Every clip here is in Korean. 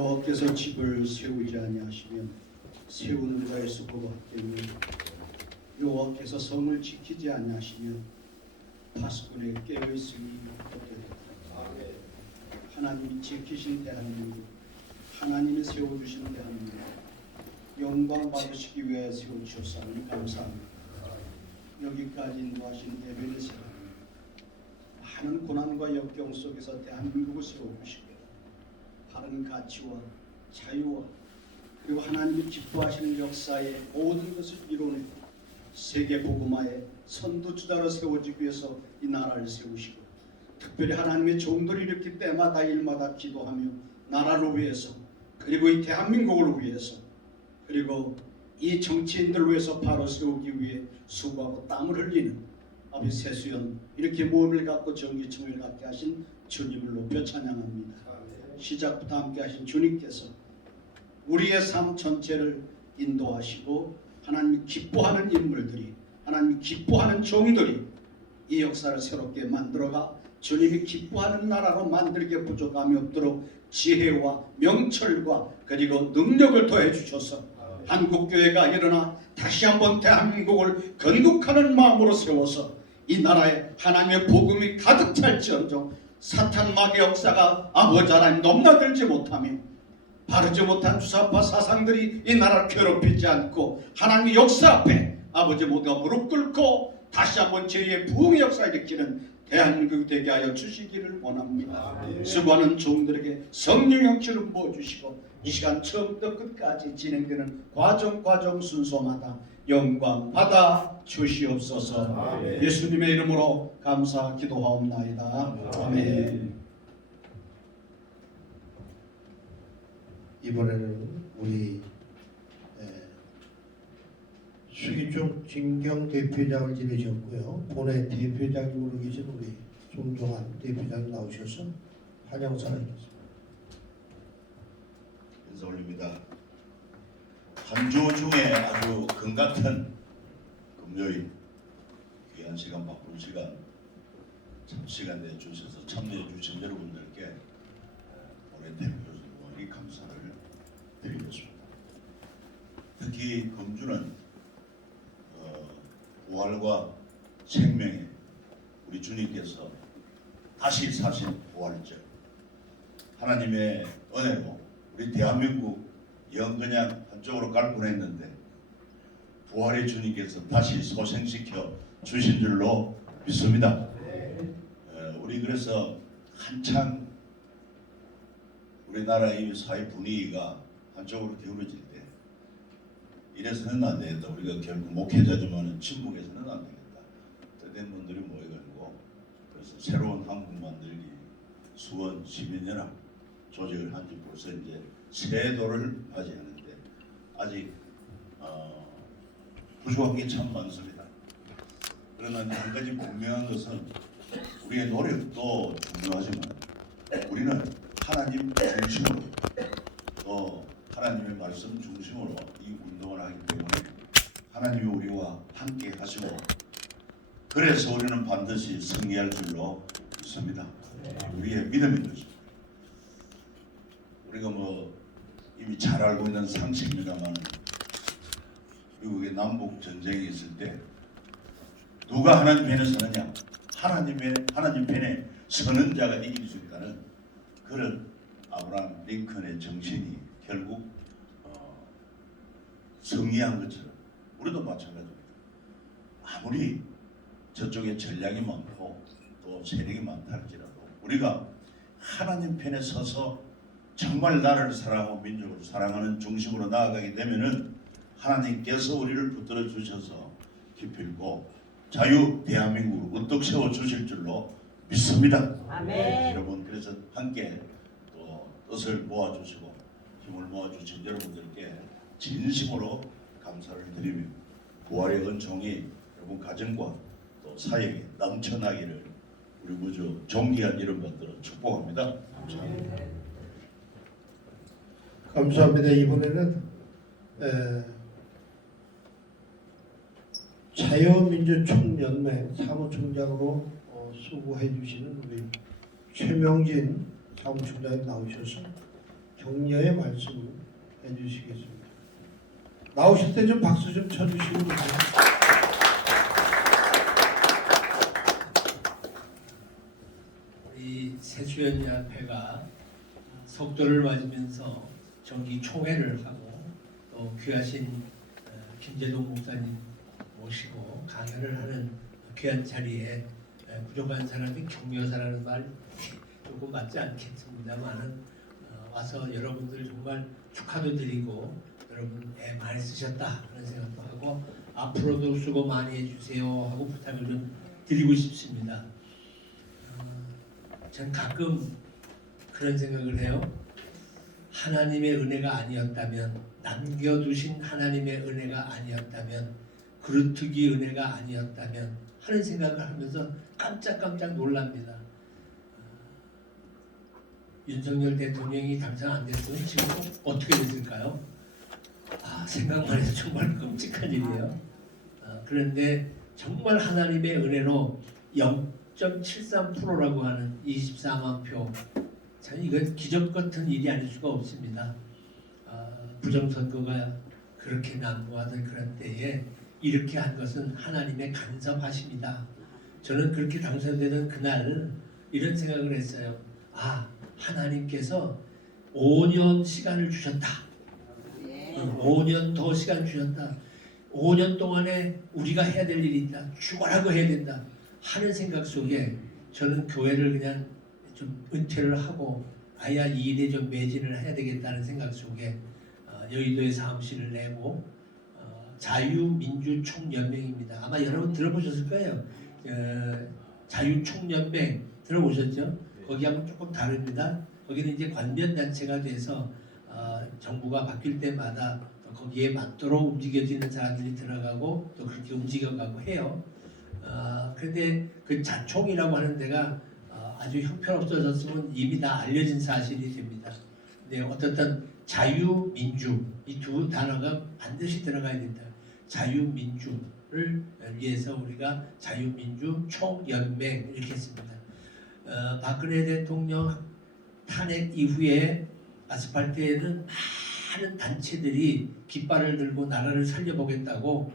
여호와께서 집을 세우지 아니하시면 세우는 자의 수고가 헛되니 여호와께서 성을 지키지 아니하시면 파수꾼에 깨어있으니 헛되도다. 하나님이 지키신 대한민국, 하나님이 세워주신 대한민국, 영광 받으시기 위해 세워주셨사오니 감사합니다. 여기까지 인도하신 예배를 세워 많은 고난과 역경 속에서 대한민국을 세워주시고 바른 가치와 자유와 그리고 하나님이 기뻐하시는 역사의 모든 것을 이뤄내고 세계 복음화의 선두주자로 세워지기 위해서 이 나라를 세우시고 특별히 하나님의 종들이 이렇게 때마다 일마다 기도하며 나라를 위해서 그리고 이 대한민국을 위해서 그리고 이 정치인들을 위해서 바로 세우기 위해 수고하고 땀을 흘리는 아버지 세수연 이렇게 모험을 갖고 정기청을 갖게 하신 주님을 높여 찬양합니다. 시작부터 함께 하신 주님께서 우리의 삶 전체를 인도하시고 하나님이 기뻐하는 인물들이 하나님이 기뻐하는 종들이 이 역사를 새롭게 만들어가 주님이 기뻐하는 나라로 만들게 부족함이 없도록 지혜와 명철과 그리고 능력을 더해 주셔서 한국교회가 일어나 다시 한번 대한민국을 건국하는 마음으로 세워서 이 나라에 하나님의 복음이 가득 찰지언정 사탄 마귀의 역사가 아버지 하나님 넘나들지 못하며 바르지 못한 주사파 사상들이 이 나라를 괴롭히지 않고 하나님의 역사 앞에 아버지 모두가 무릎 꿇고 다시 한번 제2의 부흥의 역사를 일으키는 대한민국이 되게 하여 주시기를 원합니다. 수고하는 종들에게 성령 역시를 부어주시고 이 시간 처음부터 끝까지 진행되는 과정 순서마다 영광 받아 주시옵소서. 예수님의 이름으로 감사 기도하옵나이다. 아멘. 이번에는 우리 수기총 진경 대표장을 지내셨고요. 본회 대표장으로 계신 우리 송종환 대표장 나오셔서 환영사하겠습니다. 인사 올립니다. 한 주 중에 아주 금같은 금요일 귀한 시간 바쁜 시간 참 시간 내주셔서 참여해 주신 여러분들께 올해 대표적으로 감사를 드리겠습니다. 특히 금주는 부활과 생명의 우리 주님께서 다시 사신 부활절 하나님의 은혜로 우리 대한민국 영 그냥 한쪽으로 갈 뻔했는데 부활의 주님께서 다시 소생시켜 주신 줄로 믿습니다. 우리 그래서 한창 우리나라 이 사회 분위기가 한쪽으로 기울어질 때 이래서는 안 되겠다. 우리가 결국 목회자지만 침묵해서는 안 되겠다. 뜻된 분들이 모여가지고 그래서 새로운 한국 만들기 수원 시민연합 조직을 한 지 벌써 이제 새 도를 맞이하는데 아직 부족한 게 참 많습니다. 그러나 한 가지 분명한 것은 우리의 노력도 중요하지만 우리는 하나님 중심으로 또 하나님의 말씀 중심으로 이 운동을 하기 때문에 하나님이 우리와 함께 하시고 그래서 우리는 반드시 승리할 줄로 믿습니다. 우리의 믿음인 것입니다. 우리가 이미 잘 알고 있는 상식입니다만 미국의 남북 전쟁이 있을 때 누가 하나님 편에 서느냐 하나님 편에 서는 자가 이길 수 있다는 그런 아브라함 링컨의 정신이 결국 승리한 것처럼 우리도 마찬가지입니다. 아무리 저쪽에 전략이 많고 또 세력이 많다 할지라도 우리가 하나님 편에 서서 정말 나라를 사랑하고 민족을 사랑하는 중심으로 나아가게 되면은 하나님께서 우리를 붙들어 주셔서 기필고 자유 대한민국을 우뚝 세워 주실 줄로 믿습니다. 아멘. 여러분 그래서 함께 또 뜻을 모아주시고 힘을 모아주신 여러분들께 진심으로 감사를 드리며 부활의 은총이 여러분 가정과 또 사역에 넘쳐나기를 우리 구주 존귀한 이름 받들어 축복합니다. 감사합니다. 감사합니다. 이번에는 자유민주총연맹 사무총장으로 수고해 주시는 우리 최명진 사무총장이 나오셔서 격려의 말씀을 해주시겠습니다. 나오실 때 좀 박수 좀 쳐주시면 좋겠습니다. 우리 새수연야회가 석도를 맞으면서 정기 총회를 하고 또 귀하신 김재동 목사님 모시고 강연을 하는 귀한 자리에 부족한 사람이 격려사라는 말 조금 맞지 않겠습니다만 와서 여러분들 정말 축하도 드리고 여러분 애 많이 쓰셨다 그런 생각도 하고 앞으로도 수고 많이 해주세요 하고 부탁을 좀 드리고 싶습니다. 전 가끔 그런 생각을 해요. 하나님의 은혜가 아니었다면, 남겨두신 하나님의 은혜가 아니었다면, 그루트기 은혜가 아니었다면 하는 생각을 하면서 깜짝깜짝 놀랍니다. 윤석열 대통령이 당선 안 됐으면 지금 어떻게 됐을까요? 생각만 해도 정말 끔찍한 일이에요. 그런데 정말 하나님의 은혜로 0.73%라고 하는 24만 표, 참 이건 기적 같은 일이 아닐 수가 없습니다. 부정선거가 그렇게 난무하던 그런 때에 이렇게 한 것은 하나님의 간섭하심이다. 저는 그렇게 당선되던 그날 이런 생각을 했어요. 하나님께서 5년 시간을 주셨다. 5년 더 시간 주셨다. 5년 동안에 우리가 해야 될 일이 있다. 죽어라고 해야 된다. 하는 생각 속에 저는 교회를 그냥 좀 은퇴를 하고 아야 이 일에 좀 매진을 해야 되겠다는 생각 속에 여의도에 사무실을 내고 자유민주총연맹입니다. 아마 여러분 들어보셨을 거예요. 자유총연맹 들어보셨죠? 거기하고 조금 다릅니다. 거기는 이제 관련단체가 돼서 정부가 바뀔 때마다 거기에 맞도록 움직여지는 사람들이 들어가고 또 그렇게 움직여가고 해요. 그런데 그 자총이라고 하는 데가 아주 형편없어졌으면 이미 다 알려진 사실이 됩니다. 근데 어떻든 자유민주 이 두 단어가 반드시 들어가야 된다. 자유민주를 위해서 우리가 자유민주 총연맹 이렇게 했습니다. 박근혜 대통령 탄핵 이후에 아스팔트에는 많은 단체들이 깃발을 들고 나라를 살려보겠다고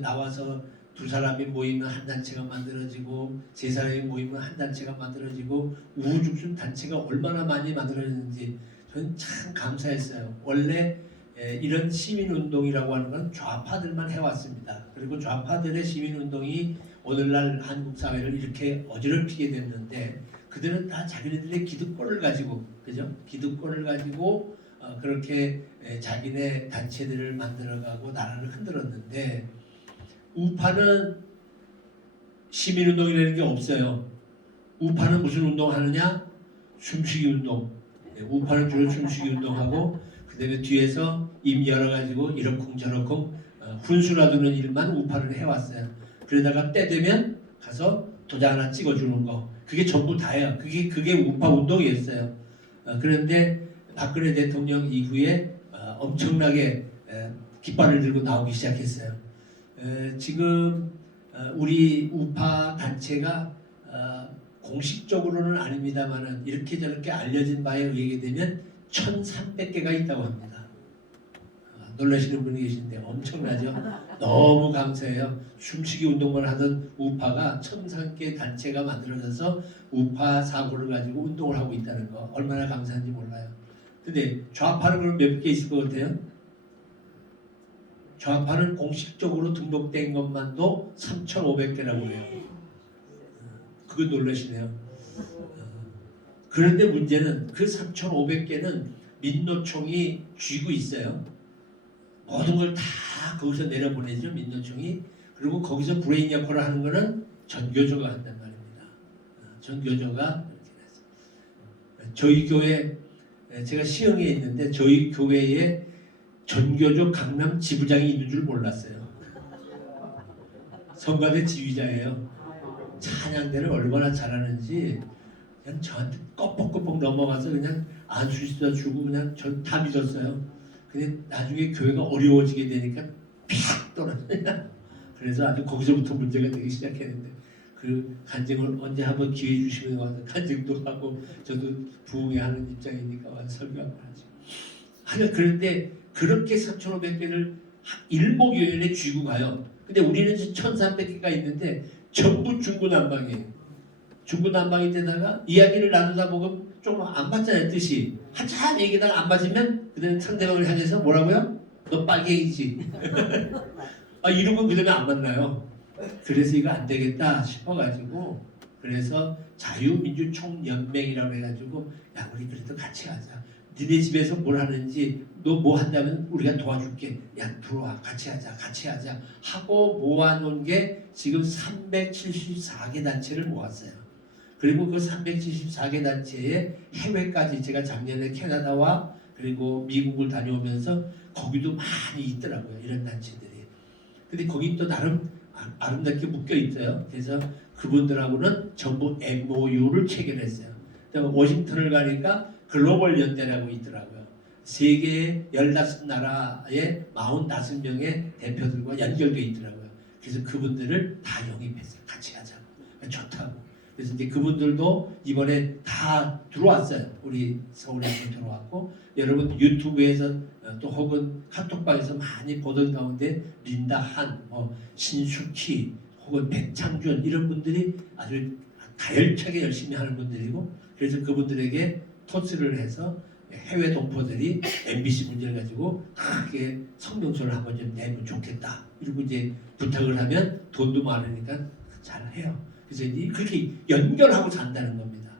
나와서 두 사람이 모이면 한 단체가 만들어지고 세 사람이 모이면 한 단체가 만들어지고 우후죽순 단체가 얼마나 많이 만들어졌는지 저는 참 감사했어요. 원래 이런 시민운동이라고 하는 건 좌파들만 해왔습니다. 그리고 좌파들의 시민운동이 오늘날 한국 사회를 이렇게 어지럽히게 됐는데 그들은 다 자기네들의 기득권을 가지고 그죠? 기득권을 가지고 그렇게 자기네 단체들을 만들어가고 나라를 흔들었는데 우파는 시민운동이라는 게 없어요. 우파는 무슨 운동하느냐? 숨쉬기 운동. 우파는 주로 숨쉬기 운동하고 그 다음에 뒤에서 입 열어가지고 이러쿵저러쿵 훈수 놔두는 일만 우파를 해왔어요. 그러다가 때 되면 가서 도장 하나 찍어주는 거. 그게 전부 다예요. 그게 우파 운동이었어요. 그런데 박근혜 대통령 이후에 엄청나게 깃발을 들고 나오기 시작했어요. 지금 우리 우파 단체가 공식적으로는 아닙니다만은 이렇게 저렇게 알려진 바에 의하게 되면 1,300개가 있다고 합니다. 놀라시는 분이 계신데 엄청나죠? 너무 감사해요. 숨쉬기 운동을 하던 우파가 1,300개 단체가 만들어져서 우파 사고를 가지고 운동을 하고 있다는 거 얼마나 감사한지 몰라요. 근데 좌파는 그럼 몇 개 있을 것 같아요? 좌파는 공식적으로 등록된 것만도 3,500개라고 해요. 그거 놀라시네요. 그런데 문제는 그 3,500개는 민노총이 쥐고 있어요. 모든 걸 다 거기서 내려보내죠. 민노총이. 그리고 거기서 브레인 역할을 하는 거는 전교조가 한단 말입니다. 전교조가 이렇게 됐어요. 저희 교회 제가 시흥에 있는데 저희 교회에 전교조 강남 지부장이 있는 줄 몰랐어요. 성가대 지휘자예요. 찬양대를 얼마나 잘하는지 그냥 저한테 껍벅껍벅 넘어가서 그냥 안수시다 주고 그냥 전 다 믿었어요. 근데 나중에 교회가 어려워지게 되니까 팍 떨어져요. 그래서 아주 거기서부터 문제가 되기 시작했는데 그 간증을 언제 한번 기회 주시면 와서 간증도 하고 저도 부흥회 하는 입장이니까 와서 설교 한번 하죠. 하여 그런데 그렇게 3,500개를 일목요연에 쥐고 가요. 근데 우리는 1,300개가 있는데 전부 중구난방이에요. 중구난방인데다가 이야기를 나누다 보면 조금 안 맞잖아요. 뜻이 한참 얘기다가 안 맞으면 그다음에 상대방을 향해서 뭐라고요? 너 빨갱이지. 아, 이러면 그다음에 안 만나요. 그래서 이거 안 되겠다 싶어가지고 그래서 자유민주총연맹이라고 해가지고 야 우리 그래도 같이 하자. 니네 집에서 뭘 하는지 너 뭐 한다면 우리가 도와줄게. 야 들어와 같이 하자 하고 모아놓은 게 지금 374개 단체를 모았어요. 그리고 그 374개 단체에 해외까지 제가 작년에 캐나다와 그리고 미국을 다녀오면서 거기도 많이 있더라고요. 이런 단체들이. 근데 거기 또 나름 아름답게 묶여 있어요. 그래서 그분들하고는 전부 MOU를 체결했어요. 워싱턴을 가니까 글로벌 연대라고 있더라고요. 세계 15나라의 45명의 대표들과 연결되어 있더라고요. 그래서 그분들을 다 영입했어요. 같이 하자고. 좋다고. 그래서 이제 그분들도 이번에 다 들어왔어요. 우리 서울에 한번 들어왔고 여러분 유튜브에서 또 혹은 카톡방에서 많이 보던 가운데 린다 한, 신수키 혹은 백창준 이런 분들이 아주 가열차게 열심히 하는 분들이고 그래서 그분들에게 토스를 해서 해외 동포들이 MBC 문제를 가지고 크게 성명서를 한번 좀 내면 좋겠다 이러고 이제 부탁을 하면 돈도 많으니까 잘 해요. 그래서 이제 그렇게 연결하고 산다는 겁니다.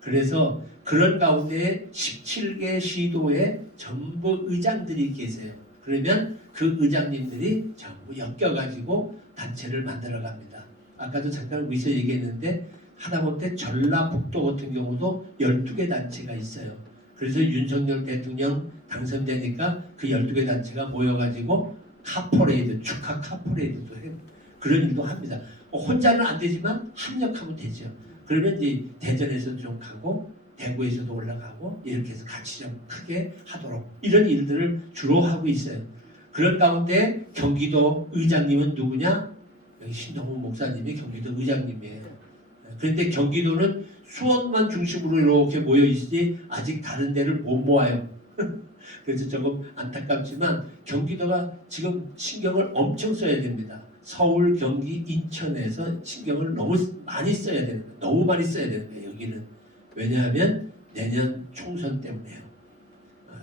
그래서 그런 가운데 17개 시도에 전부 의장들이 계세요. 그러면 그 의장님들이 전부 엮여가지고 단체를 만들어 갑니다. 아까도 잠깐 위에서 얘기했는데 하다못해 전라북도 같은 경우도 12개 단체가 있어요. 그래서 윤석열 대통령 당선되니까 그 12개 단체가 모여가지고 카퍼레이드, 축하 카퍼레이드도 해요. 그런 일도 합니다. 혼자는 안 되지만 합력하면 되죠. 그러면 이제 대전에서도 좀 가고 대구에서도 올라가고 이렇게 해서 같이 좀 크게 하도록 이런 일들을 주로 하고 있어요. 그런 가운데 경기도 의장님은 누구냐? 여기 신동훈 목사님이 경기도 의장님이에요. 그런데 경기도는 수원만 중심으로 이렇게 모여 있으니 아직 다른 데를 못 모아요. 그래서 조금 안타깝지만 경기도가 지금 신경을 엄청 써야 됩니다. 서울, 경기, 인천에서 신경을 너무 많이 써야 됩니다. 너무 많이 써야 됩니다. 여기는. 왜냐하면 내년 총선 때문에요.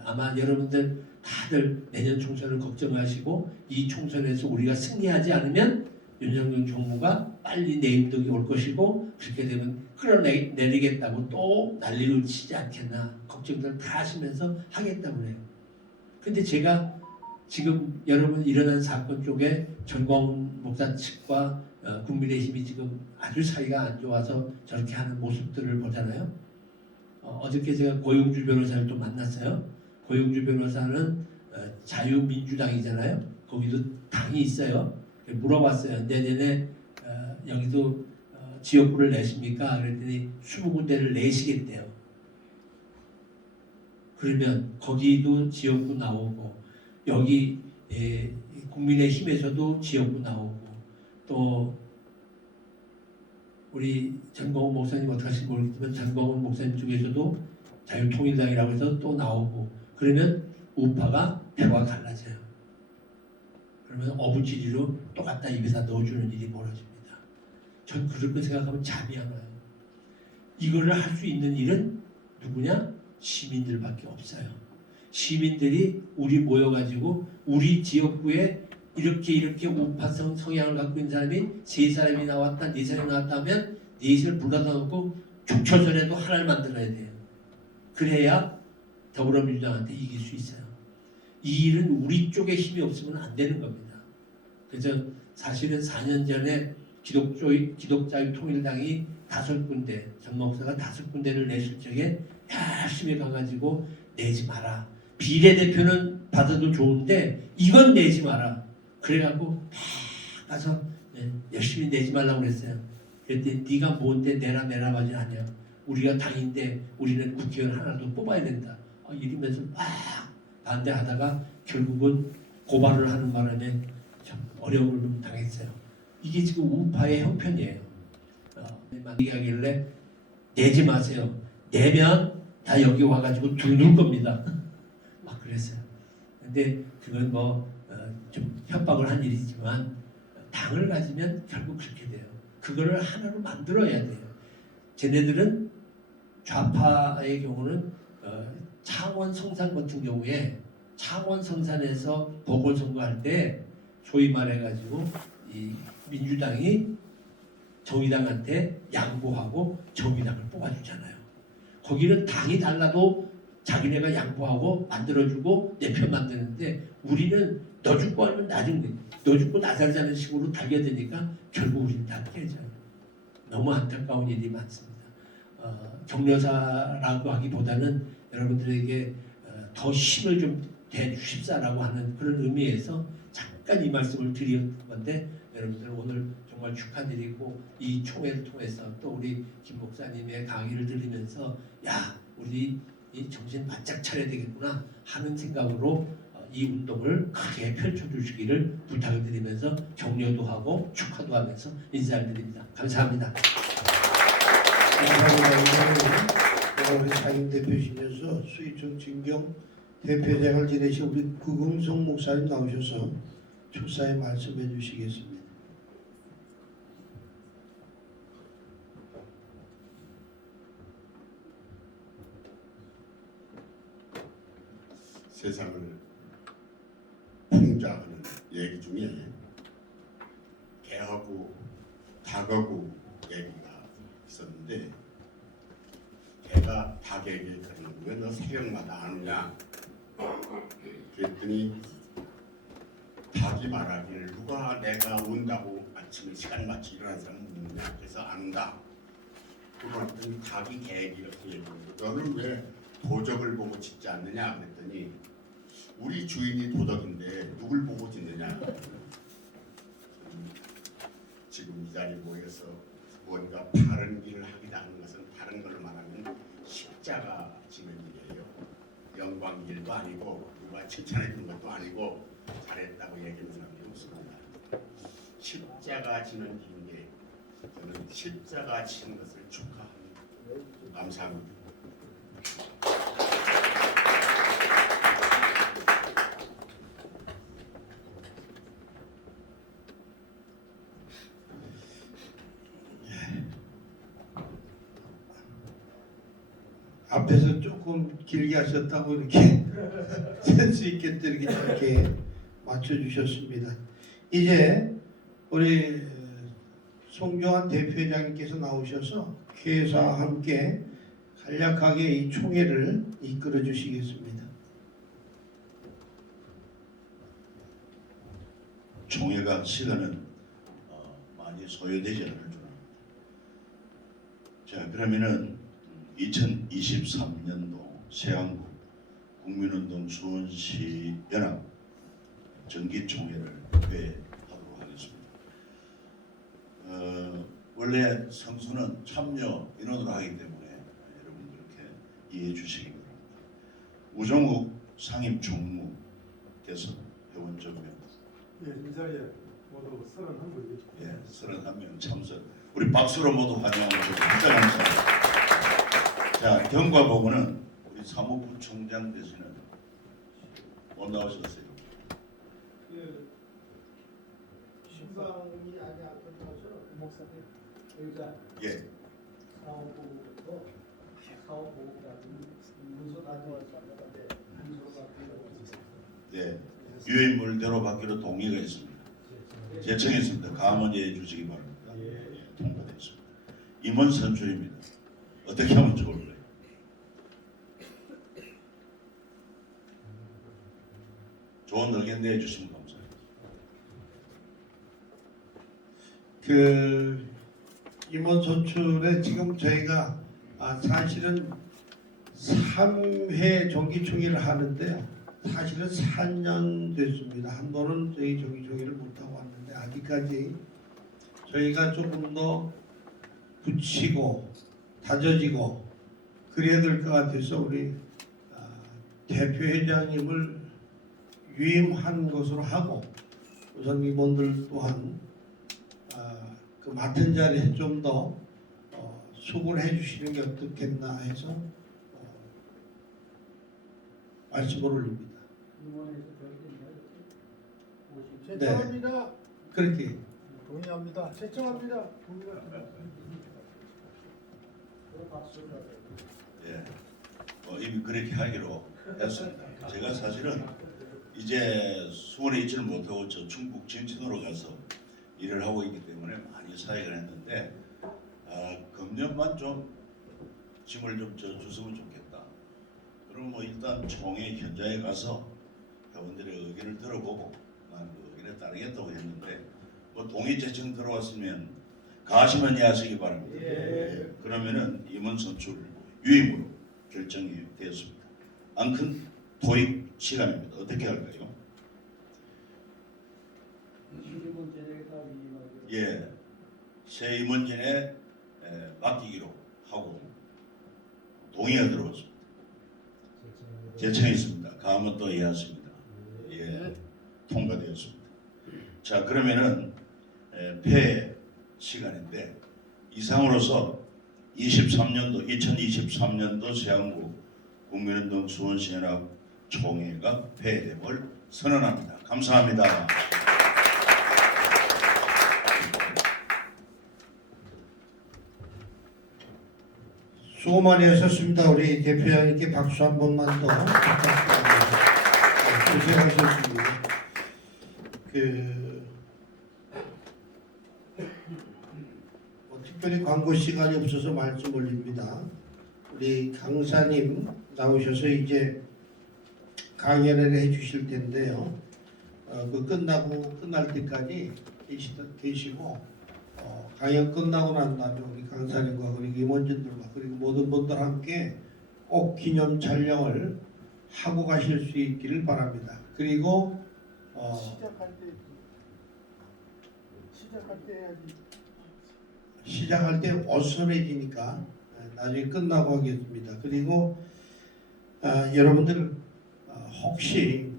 아마 여러분들 다들 내년 총선을 걱정하시고 이 총선에서 우리가 승리하지 않으면 윤석열 정부가 빨리 내임덕이 올 것이고 그렇게 되면 끌어내리겠다고 또 난리를 치지 않겠나 걱정들 다 하시면서 하겠다고 해요. 근데 제가 지금 여러분 일어난 사건 쪽에 전광훈 목사 측과 국민의힘이 지금 아주 사이가 안 좋아서 저렇게 하는 모습들을 보잖아요. 어저께 제가 고용주 변호사를 또 만났어요. 고용주 변호사는 자유민주당이잖아요. 거기도 당이 있어요. 물어봤어요. 내년에 여기도 지역구를 내십니까? 그랬더니 20군데를 내시겠대요. 그러면 거기도 지역구 나오고 여기 국민의힘에서도 지역구 나오고 또 우리 전광훈 목사님 어떻게 하실지 모르겠지만 전광훈 목사님 쪽에서도 자유통일당이라고 해서 또 나오고 그러면 우파가 표가 갈라져요. 그러면 어부지리로 또 갖다 입에다 넣어주는 일이 벌어집니다. 전 그럴 거 생각하면 잠이 안 와요. 이거를 할 수 있는 일은 누구냐? 시민들밖에 없어요. 시민들이 우리 모여가지고 우리 지역구에 이렇게 우파성 성향을 갖고 있는 사람이 3사람이 나왔다, 4사람이 나왔다 하면 넷을 불러다 놓고 교초절에도 하나를 만들어야 돼요. 그래야 더불어민주당한테 이길 수 있어요. 이 일은 우리 쪽에 힘이 없으면 안 되는 겁니다. 그래서 사실은 4년 전에 기독자유통일당이 5군데, 전 목사가 5군데를 냈을 적에 열심히 가가지고 내지 마라. 비례대표는 받아도 좋은데 이건 내지 마라. 그래갖고 막 가서 열심히 내지 말라고 그랬어요. 그랬더니 네가 뭔데 내라 하지 않냐. 우리가 당인데 우리는 국회의원 하나도 뽑아야 된다. 이러면서 막 반대하다가 결국은 고발을 하는 바람에 참 어려움을 좀 당했어요. 이게 지금 우파의 형편이에요. 얘기하길래 내지 마세요. 내면 다 여기 와가지고 둘 겁니다. 막 그래. 그랬어요. 근데 그건 좀 협박을 한 일이지만 당을 가지면 결국 그렇게 돼요. 그거를 하나로 만들어야 돼요. 쟤네들은 좌파의 경우는 창원 성산 같은 경우에 창원 성산에서 보궐선거할 때 소위 말해가지고 이 민주당이 정의당한테 양보하고 정의당을 뽑아주잖아요. 거기는 당이 달라도 자기네가 양보하고 만들어주고 내 편 만드는데 우리는 너 죽고 하면 나 죽는, 너 죽고 나 살자는 식으로 달려드니까 결국 우리는 다 깨져요. 너무 안타까운 일이 많습니다. 격려사라고 하기보다는 여러분들에게 더 힘을 좀 대주십사라고 하는 그런 의미에서 잠깐 이 말씀을 드린 건데 여러분들 오늘 정말 축하드리고 이 총회를 통해서 또 우리 김 목사님의 강의를 들으면서 야 우리 이 정신 바짝 차려야 되겠구나 하는 생각으로 이 운동을 크게 펼쳐주시기를 부탁을 드리면서 격려도 하고 축하도 하면서 인사를 드립니다. 감사합니다. 감사합니다. 우리 상임 대표시면서 수의청 진경 대표장을 지내신 우리 구금성 목사님 나오셔서 축사에 말씀해 주시겠습니다. 세상을 풍자하는 얘기 중에 개하고 닭하고 얘기가 있었는데 개가 닭에게 그러는 왜 너 새벽마다 안 오냐 그랬더니 닭이 말하기를 누가 내가 온다고 아침에 시간 맞춰 일어난 사람 묻느냐 그래서 안 온다 그러더니 닭이 개에게 이렇게 얘기했는데 너는 왜 도적을 보고 짖지 않느냐 그랬더니 우리 주인이 도덕인데 누굴 보고 짖느냐 지금 이 자리에 모여서 뭔가 바른 일을 하기도 하는 것은 다른 걸로 말하면 십자가 지는 일이에요. 영광 일도 아니고 누가 칭찬해 준 것도 아니고 잘했다고 얘기하는 사람이 없습니다. 십자가 지는 일인데 저는 십자가 지는 것을 축하합니다. 감사합니다. 앞에서 조금 길게 하셨다고 이렇게 센스 있게 또 이렇게 짧게 맞춰주셨습니다. 이제 우리 송정환 대표장님께서 나오셔서 회사와 함께 간략하게 이 총회를 이끌어 주시겠습니다. 총회가 시간은 많이 소요되지 않을 줄 압니다. 자 그러면은 2023년도 새한국 국민운동 수원시 연합 정기총회를 개회하도록 하겠습니다. 원래 성수는 참여 인원으로 하기 때문에 여러분들 이렇게 이해해 주시기 바랍니다. 우종욱 상임총무께서 회원 전명 예, 이 자리에 모두 31분이죠. 예, 31명 참석. 우리 박수로 모두 환영하고 진짜 감사합니다. 자, 경과보고는 우리 사무부총장 되시는 못 나오셨어요. 신방이 아니 앞에서 목사님 여기가 예, 사업보고도 사업보고라는 문서 가져와서 하는데 문서가 예, 유인물대로 받기로 동의가 있습니다. 제청했습니다. 감원 이해해 주시기 바랍니다. 예, 통과되었습니다. 임원 선출입니다. 어떻게 하면 좋을까요? 좋은 의견 내주시면 감사합니다. 그 임원 선출에 지금 저희가 사실은 3회 정기총회를 하는데요. 사실은 4년 됐습니다. 한 번은 저희 정기총회를 못하고 왔는데 아직까지 저희가 조금 더 굳히고 다져지고 그래야 될 것 같아서 우리 대표회장님을 위임한 것으로 하고 우선 임원들 또한 그 맡은 자리에 좀 더 수고를 해주시는 게 어떻겠나 해서 말씀을 올립니다. 제청합니다. 그렇게 동의합니다. 제청합니다. 동의합니다. 예, 이미 그렇게 하기로 했습니다. 제가 사실은 이제 수원에 있지는 못하고 저 충북 진천으로 가서 일을 하고 있기 때문에 많이 사역을 했는데 금년만 좀 짐을 좀 줬으면 좋겠다. 그럼 뭐 일단 총회 현장에 가서 회원들의 의견을 들어보고 나는 그 의견에 따르겠다고 했는데 뭐 동의 제청 들어왔으면 가시면 이해하시기 바랍니다. 그러면은 임원 선출 유임으로 결정이 되었습니다. 안큰 토익 시간입니다. 어떻게 할까요? 예, 새 임원진에 맡기기로 하고 동의가 들어왔습니다. 제청했습니다. 가면 또 이해하십니다. 예, 통과되었습니다. 자, 그러면은 폐 시간인데 이상으로서 2023년도 세안구 국민운동 수원시연합 총회가 폐됨을 선언합니다. 감사합니다. 수고 많이 하셨습니다. 우리 대표장님께 박수 한 번만 더 부탁드립니다. 고생하셨습니다. 특별히 광고 시간이 없어서 말씀 올립니다. 우리 강사님 나오셔서 이제 강연을 해주실 텐데요. 그 끝날 때까지 계시고 강연 끝나고 난 다음에 우리 강사님과 그리고 임원진들과 그리고 모든 분들 함께 꼭 기념 촬영을 하고 가실 수 있기를 바랍니다. 그리고 시작할 때 해야지. 시작할 때 어수선해지니까 나중에 끝나고 하겠습니다. 그리고 여러분들 혹시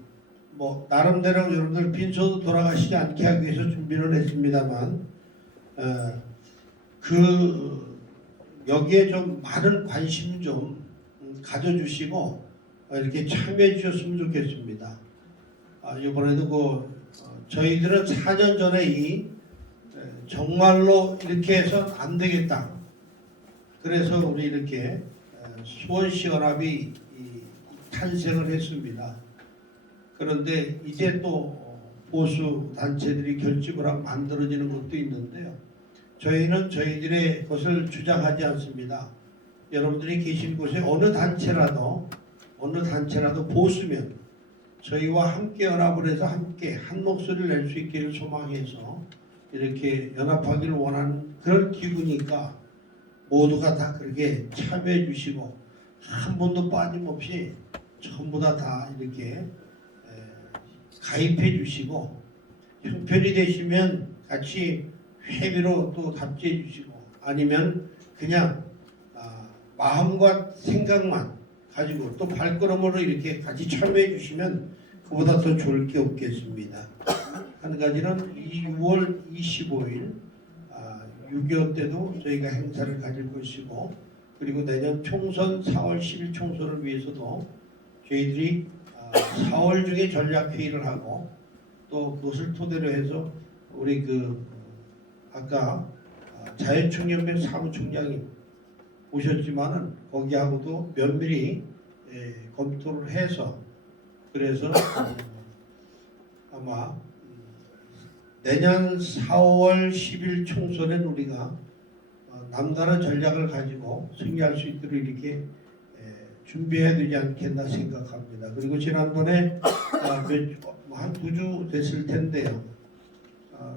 뭐 나름대로 여러분들 빈소도 돌아가시지 않게 하기 위해서 준비를 했습니다만 여기에 좀 많은 관심 좀 가져주시고 이렇게 참여해 주셨으면 좋겠습니다. 이번에도 저희들은 4년 전에 정말로 이렇게 해서는 안 되겠다. 그래서 우리 이렇게 수원시연합이 탄생을 했습니다. 그런데 이제 또 보수 단체들이 결집을 하고 만들어지는 것도 있는데요. 저희는 저희들의 것을 주장하지 않습니다. 여러분들이 계신 곳에 어느 단체라도 보수면 저희와 함께 연합을 해서 함께 한 목소리를 낼 수 있기를 소망해서 이렇게 연합하기를 원하는 그런 기구니까 모두가 다 그렇게 참여해 주시고 한 번도 빠짐없이 전부 다 이렇게 가입해 주시고 형편이 되시면 같이 회비로 또 답지해 주시고 아니면 그냥 마음과 생각만 가지고 또 발걸음으로 이렇게 같이 참여해 주시면 그보다 더 좋을 게 없겠습니다. 한 가지는 6월 25일 6.25 때도 저희가 행사를 가질 것이고 그리고 내년 총선 4월 10일 총선을 위해서도 저희들이 4월 중에 전략회의를 하고 또 그것을 토대로 해서 우리 아까 자유총연맹 사무총장이 오셨지만은 거기하고도 면밀히 검토를 해서 그래서 아마 내년 4월 10일 총선엔 우리가 남다른 전략을 가지고 승리할 수 있도록 이렇게 준비해야 되지 않겠나 생각합니다. 그리고 지난번에 한 2주 됐을 텐데요.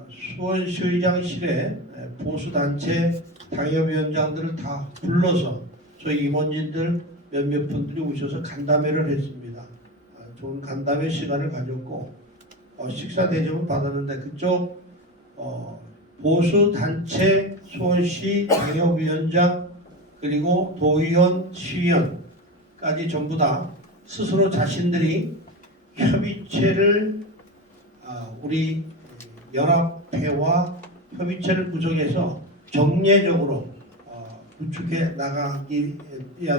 수원시의장실에 보수단체 당협위원장들을 다 불러서 저희 임원진들 몇몇 분들이 오셔서 간담회를 했습니다. 좋은 간담회 시간을 가졌고 식사 대접을 받았는데 그쪽 보수단체 수원시 당협위원장 그리고 도의원, 시의원까지 전부 다 스스로 자신들이 협의체를 우리 연합회와 협의체를 구성해서 정례적으로 구축해 나가야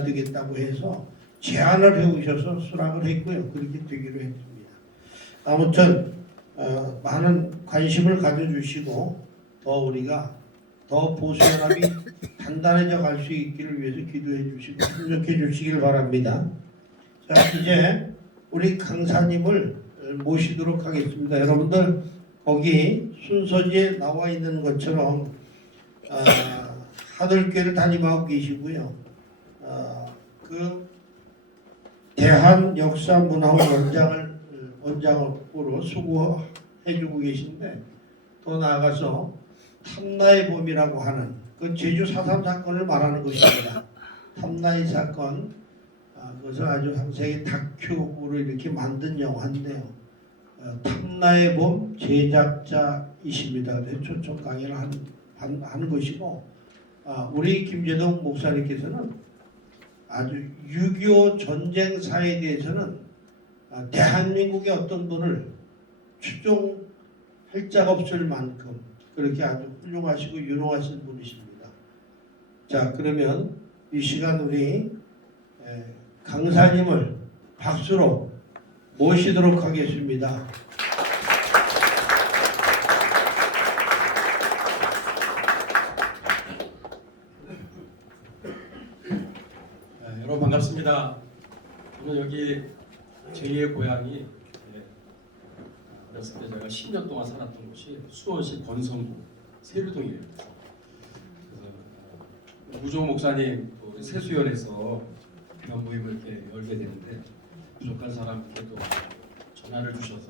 되겠다고 해서 제안을 해오셔서 수락을 했고요. 그렇게 되기로 했습니다. 아무튼 많은 관심을 가져주시고 더 우리가 더 보수연합이 단단해져 갈 수 있기를 위해서 기도해 주시고 협력해 주시길 바랍니다. 자, 이제 우리 강사님을 모시도록 하겠습니다. 여러분들 거기 순서지에 나와 있는 것처럼 하늘교회를 담임하고 계시고요. 그 대한역사문화원 원장으로 수고해주고 계신데 또 나아가서 탐나의 범이라고 하는 그 제주 4.3 사건을 말하는 것입니다. 탐나의 사건 그것을 아주 세계 다큐로 이렇게 만든 영화인데요. 탐나의 범 제작자이십니다. 초청 강의를 하는 것이고 우리 김재동 목사님께서는 아주 6.25 전쟁사에 대해서는 대한민국의 어떤 분을 추종할 자가 없을 만큼 그렇게 아주 훌륭하시고 유능하신 분이십니다. 자, 그러면 이 시간 우리 강사님을 박수로 모시도록 하겠습니다. 여러분 반갑습니다. 저는 여기 제2의 고향이 어렸을 때 제가 10년 동안 살았던 곳이 수원시 권성구 세류동이에요. 그래서 우조 목사님 또 세수연에서 이런 모임을 이렇게 열게 되는데 부족한 사람께 또 전화를 주셔서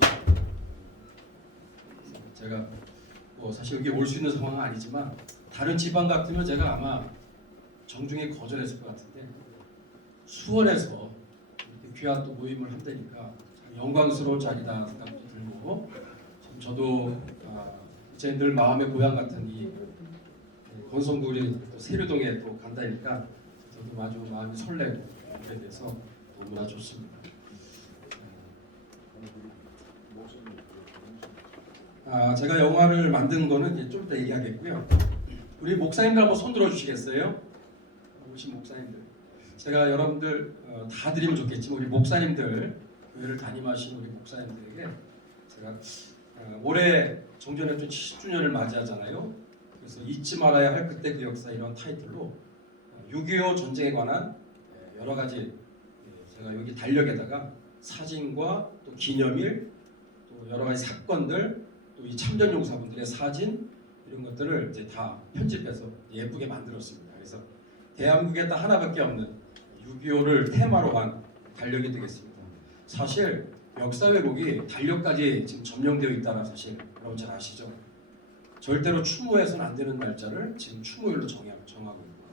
제가 뭐 사실 여기 올 수 있는 상황은 아니지만 다른 지방 같으면 제가 아마 정중히 거절했을 것 같은데 수원에서 이렇게 귀한 또 모임을 한다니까 영광스러운 자리다 생각도 들고 저도 제 늘 마음의 고향 같은 이 권성구리 또 세류동에 또 간다니까 저도 아주 마음이 설레고 그렇게 돼서 너무나 좋습니다. 제가 영화를 만든 거는 이제 좀 이따 얘기하겠고요. 우리 목사님들 한번 손 들어 주시겠어요? 오신 목사님들. 제가 여러분들 다 드리면 좋겠지만 우리 목사님들 교회를 담임하신 우리 목사님들에게 제가 올해 정전협전 70주년을 맞이하잖아요. 그래서 잊지 말아야 할 그때 그 역사 이런 타이틀로 6.25 전쟁에 관한 여러 가지 제가 여기 달력에다가 사진과 또 기념일 또 여러 가지 사건들 또 이 참전 용사분들의 사진 이런 것들을 이제 다 편집해서 예쁘게 만들었습니다. 그래서 대한민국에 딱 하나밖에 없는 6.25를 테마로 한 달력이 되겠습니다. 사실 역사 왜곡이 달력까지 지금 점령되어 있다는 사실 여러분 잘 아시죠? 절대로 추모해서는 안 되는 날짜를 지금 추모일로 정하고 있고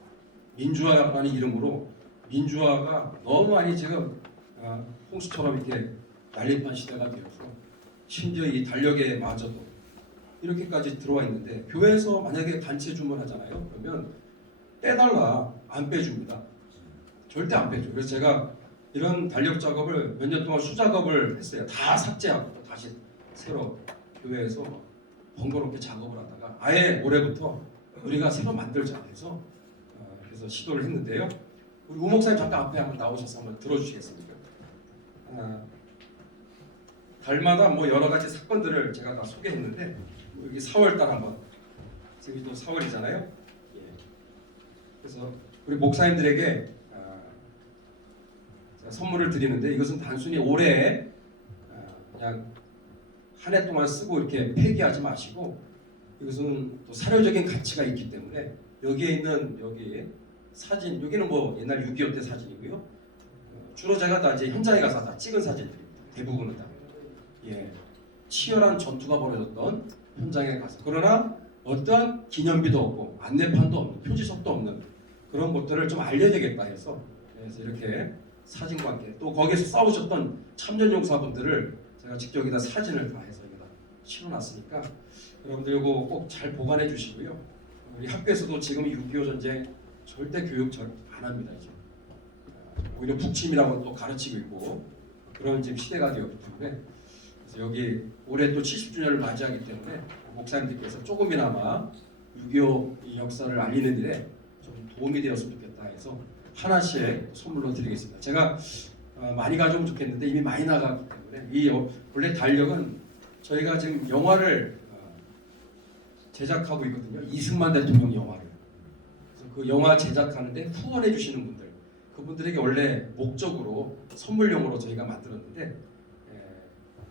민주화라는 이름으로 민주화가 너무 많이 지금 홍수처럼 이렇게 난립한 시대가 되어서 심지어 이 달력에 마저도 이렇게까지 들어와 있는데 교회에서 만약에 단체 주문하잖아요. 그러면 빼달라 안 빼줍니다. 절대 안 빼줘. 그래서 제가 이런 달력 작업을 몇 년 동안 수작업을 했어요. 다 삭제하고 또 다시 새로 교회에서 번거롭게 작업을 하다가 아예 올해부터 우리가 새로 만들자 해서 그래서 시도를 했는데요. 우리 우 목사님 잠깐 앞에 한번 나오셔서 한번 들어주시겠습니까? 달마다 뭐 여러 가지 사건들을 제가 다 소개했는데 여기 4월달 한번 지금 또 4월이잖아요. 그래서 우리 목사님들에게 선물을 드리는데 이것은 단순히 올해 그냥 한 해 동안 쓰고 이렇게 폐기하지 마시고 이것은 또 사료적인 가치가 있기 때문에 여기에 있는 여기 사진 여기는 뭐 옛날 6.25 때 사진이고요. 주로 제가 다 이제 현장에 가서 다 찍은 사진들입니다. 대부분은 다 치열한 전투가 벌어졌던 현장에 가서 그러나 어떠한 기념비도 없고 안내판도 없는 표지석도 없는 그런 것들을 좀 알려야 되겠다 해서 그래서 이렇게 사진과 함께 또 거기서 싸우셨던 참전용사분들을 제가 직접 여기다 사진을 다 해서 여기다 실어놨으니까 여러분들 이거 꼭 잘 보관해 주시고요. 우리 학교에서도 지금 6.25 전쟁 절대 교육 잘 안 합니다. 이제 오히려 북침이라고 또 가르치고 있고 그런 지금 시대가 되었기 때문에 그래서 여기 올해 또 70주년을 맞이하기 때문에 목사님들께서 조금이나마 6.25 이 역사를 알리는 일에 좀 도움이 되었으면 좋겠다 해서 하나씩 선물로 드리겠습니다. 제가 많이 가져오면 좋겠는데 이미 많이 나갔기 때문에 원래 달력은 저희가 지금 영화를 제작하고 있거든요. 이승만 대통령 영화를. 그래서 그 영화 제작하는데 후원해 주시는 분들, 그분들에게 원래 목적으로 선물용으로 저희가 만들었는데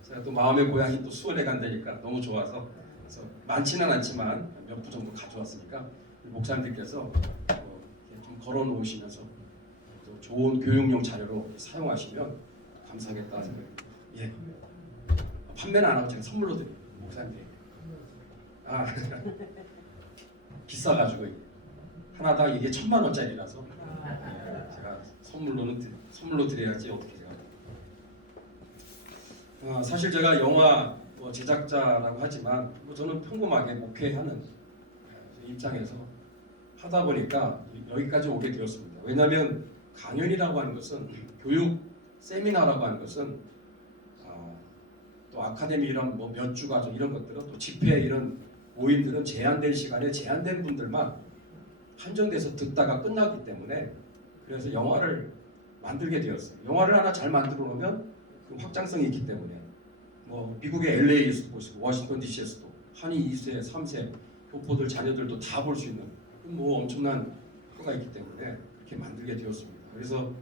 제가 또 마음의 고향이 또 수원에 간다니까 너무 좋아서 그래서 많지는 않지만 몇 부 정도 가져왔으니까 목사님들께서 좀 걸어 놓으시면서 또 좋은 교육용 자료로 사용하시면 감사하겠다 생각합니다. 예. 판매는 안 하고 제가 선물로 드립니다. 목사님들에게. 비싸가지고 하나당 이게 1,000만 원짜리라서 제가 선물로 드려야지 어떻게 제가. 사실 제가 영화 제작자라고 하지만 저는 평범하게 목회하는 입장에서 하다 보니까 여기까지 오게 되었습니다. 왜냐하면 강연이라고 하는 것은 교육 세미나라고 하는 것은 또 아카데미 이런 몇 주가 이런 것들은 또 집회 이런 모임들은 제한된 시간에 제한된 분들만 한정돼서 듣다가 끝나기 때문에 그래서 영화를 만들게 되었어요. 영화를 하나 잘 만들어 놓으면 그 확장성이 있기 때문에 미국의 LA에서도 보시고 워싱턴 DC에서도 한이 2세, 3세 교포들 자녀들도 다 볼 수 있는 엄청난 효과가 있기 때문에 그렇게 만들게 되었습니다. 그래서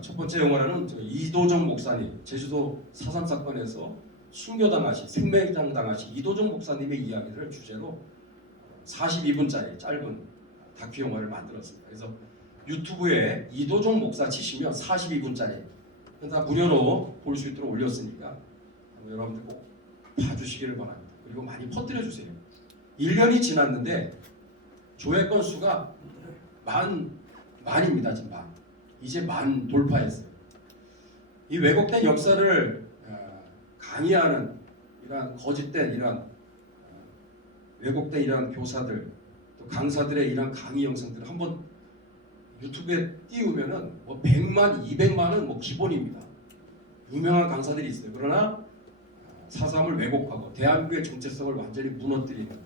첫 번째 영화는 이도정 목사님, 제주도 4.3 사건에서 순교당하신, 생매장 당하신 이도정 목사님의 이야기를 주제로 42분짜리 짧은 다큐 영화를 만들었습니다. 그래서 유튜브에 이도정 목사 치시면 42분짜리 다 무료로 볼 수 있도록 올렸으니까 여러분들 꼭 봐주시기를 바랍니다. 그리고 많이 퍼뜨려 주세요. 1년이 지났는데 조회 건수가 만입니다. 지금 이제 만 돌파했어요. 이 왜곡된 역사를 강의하는 이러한 거짓된 이러한 왜곡된 이러한 교사들 또 강사들의 이러한 강의 영상들을 한번 유튜브에 띄우면은 100만, 200만은 기본입니다. 유명한 강사들이 있어요. 그러나 4.3을 왜곡하고 대한민국의 정체성을 완전히 무너뜨리는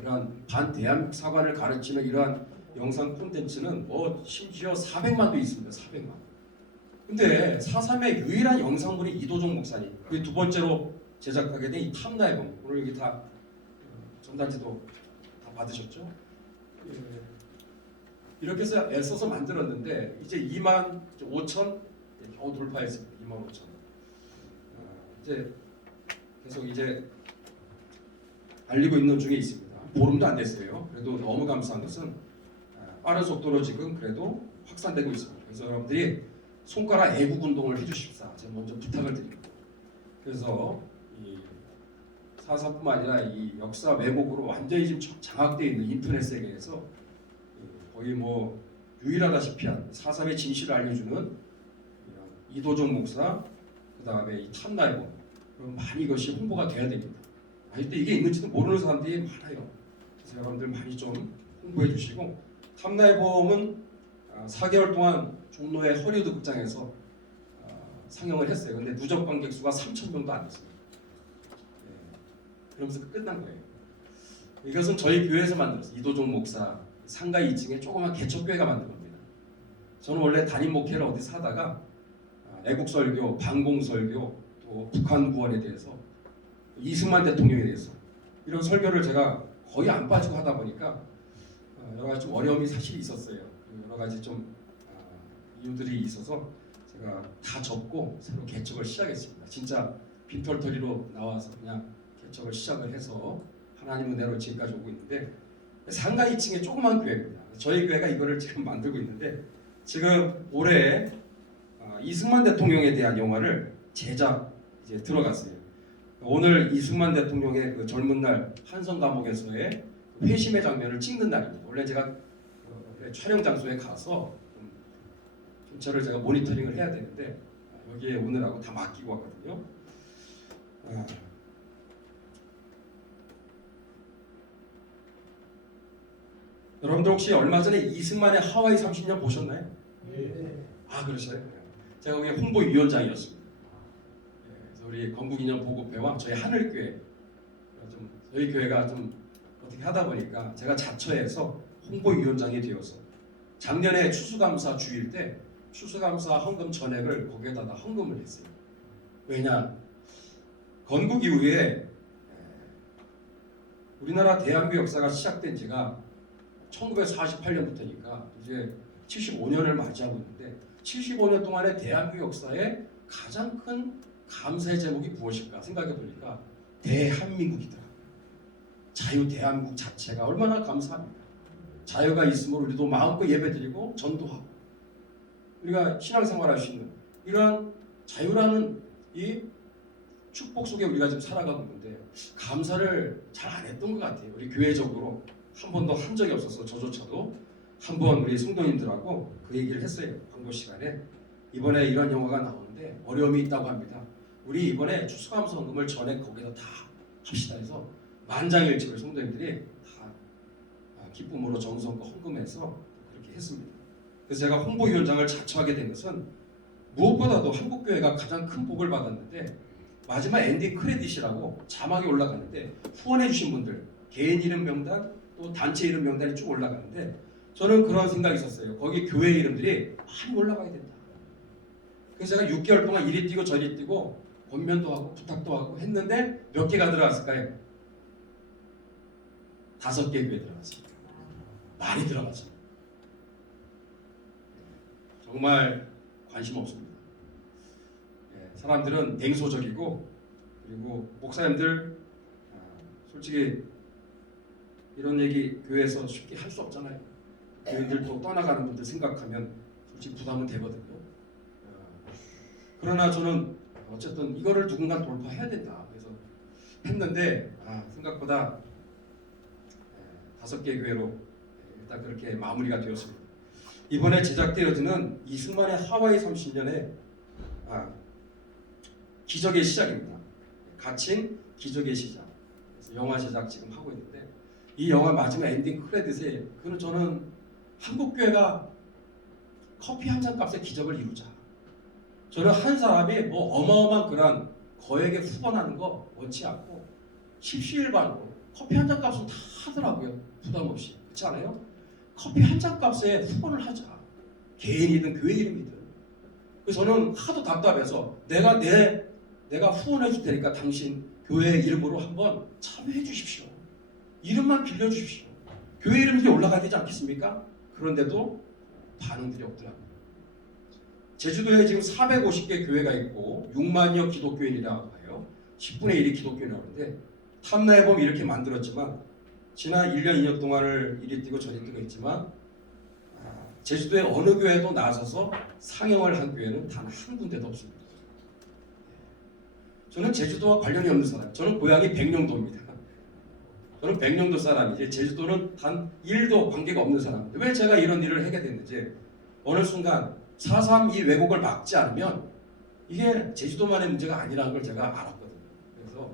이러한 반대한민국 사관을 가르치는 이러한 영상 콘텐츠는 심지어 400만도 있습니다. 400만. 근데 4.3의 유일한 영상물이 이도종 목사님. 그 두 번째로 제작하게 된 이 탐나의 범. 오늘 여기 다 전단지도 다 받으셨죠? 이렇게 해서 애써서 만들었는데 이제 2만 5천 겨우 돌파했습니다. 2만 5천. 이제 계속 알리고 있는 중에 있습니다. 보름도 안 됐어요. 그래도 너무 감사한 것은 빠른 속도로 지금 그래도 확산되고 있습니다. 그래서 여러분들이 손가락 애국 운동을 해주십사. 제가 먼저 부탁을 드립니다. 그래서 이 4.3뿐만 아니라 이 역사 왜곡으로 완전히 지금 장악되어 있는 인터넷 세계에서 거의 유일하다시피 한 4.3의 진실을 알려주는 이도종 목사, 그 다음에 이 탐나의 범. 많이 이것이 홍보가 돼야 됩니다. 아직도 이게 있는지도 모르는 사람들이 많아요. 그래서 여러분들 많이 좀 홍보해 주시고 탐나의 범은 4개월 동안 종로의 허리우드 극장에서 상영을 했어요. 근데 누적 관객 수가 3,000명도 안 됐습니다. 그러면서 끝난 거예요. 이것은 저희 교회에서 만들었어요. 이도종 목사 상가 2층에 조그만 개척교회가 만든 겁니다. 저는 원래 담임 목회를 어디서 하다가 애국설교, 반공설교, 또 북한 구원에 대해서 이승만 대통령에 대해서 이런 설교를 제가 거의 안 빠지고 하다 보니까 여러 가지 좀 어려움이 사실 있었어요. 여러 가지 좀 이유들이 있어서 제가 다 접고 새로 개척을 시작했습니다. 진짜 빈털터리로 나와서 그냥 개척을 시작을 해서 하나님 은혜로 지금까지 오고 있는데 상가 2층에 조그만 교회입니다. 저희 교회가 이거를 지금 만들고 있는데 지금 올해 이승만 대통령에 대한 영화를 제작 이제 들어갔어요. 오늘 이승만 대통령의 그 젊은 날 한성 감옥에서의 회심의 장면을 찍는 날입니다. 원래 제가 촬영 장소에 가서 전체를 제가 모니터링을 해야 되는데 여기에 오늘하고 다 맡기고 왔거든요. 여러분들 혹시 얼마 전에 이승만의 하와이 30년 보셨나요? 네. 그러셔요? 제가 거기 홍보위원장이었습니다. 그래서 우리 건국이년 보급회와 저희 하늘교회 저희 교회가 좀 어떻게 하다 보니까 제가 자처해서 홍보위원장이 되어서 작년에 추수감사 주일 때 추수감사 헌금 전액을 거기에다 다 헌금을 했어요. 왜냐? 건국 이후에 우리나라 대한민국 역사가 시작된 지가 1948년부터니까 이제 75년을 맞이하고 있는데 75년 동안의 대한민국 역사에 가장 큰 감사의 제목이 무엇일까 생각해 보니까 대한민국이더라고요. 자유 대한민국 자체가 얼마나 감사합니까? 자유가 있으므로 우리도 마음껏 예배드리고 전도하고 우리가 신앙생활할 수 있는 이러한 자유라는 이 축복 속에 우리가 지금 살아가고 있는데 감사를 잘 안 했던 것 같아요. 우리 교회적으로 한 번도 한 적이 없어서 저조차도 한 번 우리 성도님들하고 그 얘기를 했어요. 광고 시간에 이번에 이런 영화가 나오는데 어려움이 있다고 합니다. 우리 이번에 추수감사 헌금을 전액 거기다 다 합시다 해서 만장일치를 성도님들이 다 기쁨으로 정성껏 헌금해서 그렇게 했습니다. 그래서 제가 홍보위원장을 자처하게 된 것은 무엇보다도 한국교회가 가장 큰 복을 받았는데 마지막 엔딩 크레딧이라고 자막이 올라가는데 후원해 주신 분들 개인 이름 명단 또 단체 이름 명단이 쭉 올라가는데 저는 그런 생각이 있었어요. 거기 교회 이름들이 많이 올라가야 된다. 그래서 제가 6개월 동안 이리 뛰고 저리 뛰고 권면도 하고 부탁도 하고 했는데 몇 개가 들어갔을까요? 5개 교회 들어갔습니다. 많이 들어갔죠. 정말 관심 없습니다. 사람들은 냉소적이고 그리고 목사님들 솔직히 이런 얘기 교회에서 쉽게 할 수 없잖아요. 교인들도 떠나가는 분들 생각하면 솔직히 부담은 되거든요. 그러나 저는 어쨌든 이거를 누군가 돌파해야 된다. 그래서 했는데 생각보다 5개 교회로 일단 그렇게 마무리가 되었습니다. 이번에 제작되어지는 이승만의 하와이 30년의 기적의 시작입니다. 갇힌 기적의 시작. 그래서 영화 제작 지금 하고 있는데 이 영화 마지막 엔딩 크레딧에 그는 저는 한국 교회가 커피 한 잔 값에 기적을 이루자. 저는 한 사람이 뭐 어마어마한 그런 거액에 후원하는 거 원치 않고 십시일반으로 커피 한 잔 값은 다 하더라고요. 부담 없이. 그렇지 않아요? 커피 한 잔 값에 후원을 하자. 개인이든 교회 이름이든. 그래서 저는 하도 답답해서 내가 후원해 줄 테니까 당신 교회 이름으로 한번 참여해 주십시오. 이름만 빌려 주십시오. 교회 이름이 올라가야 되지 않겠습니까? 그런데도 반응들이 없더라고요. 제주도에 지금 450개 교회가 있고 6만여 기독교인이라고 해요. 10분의 1이 기독교인이라고 하는데 탐나해보면 이렇게 만들었지만 지난 1년 2년 동안을 이리 뛰고 저리 뛰고 있지만 제주도의 어느 교회도 나서서 상영을 한 교회는 단 한 군데도 없습니다. 저는 제주도와 관련이 없는 사람. 저는 고향이 백령도입니다. 저는 백령도 사람이지 제주도는 단 1도 관계가 없는 사람인데 왜 제가 이런 일을 하게 됐는지 어느 순간 4.3 이 왜곡을 막지 않으면 이게 제주도만의 문제가 아니라는 걸 제가 알았거든요. 그래서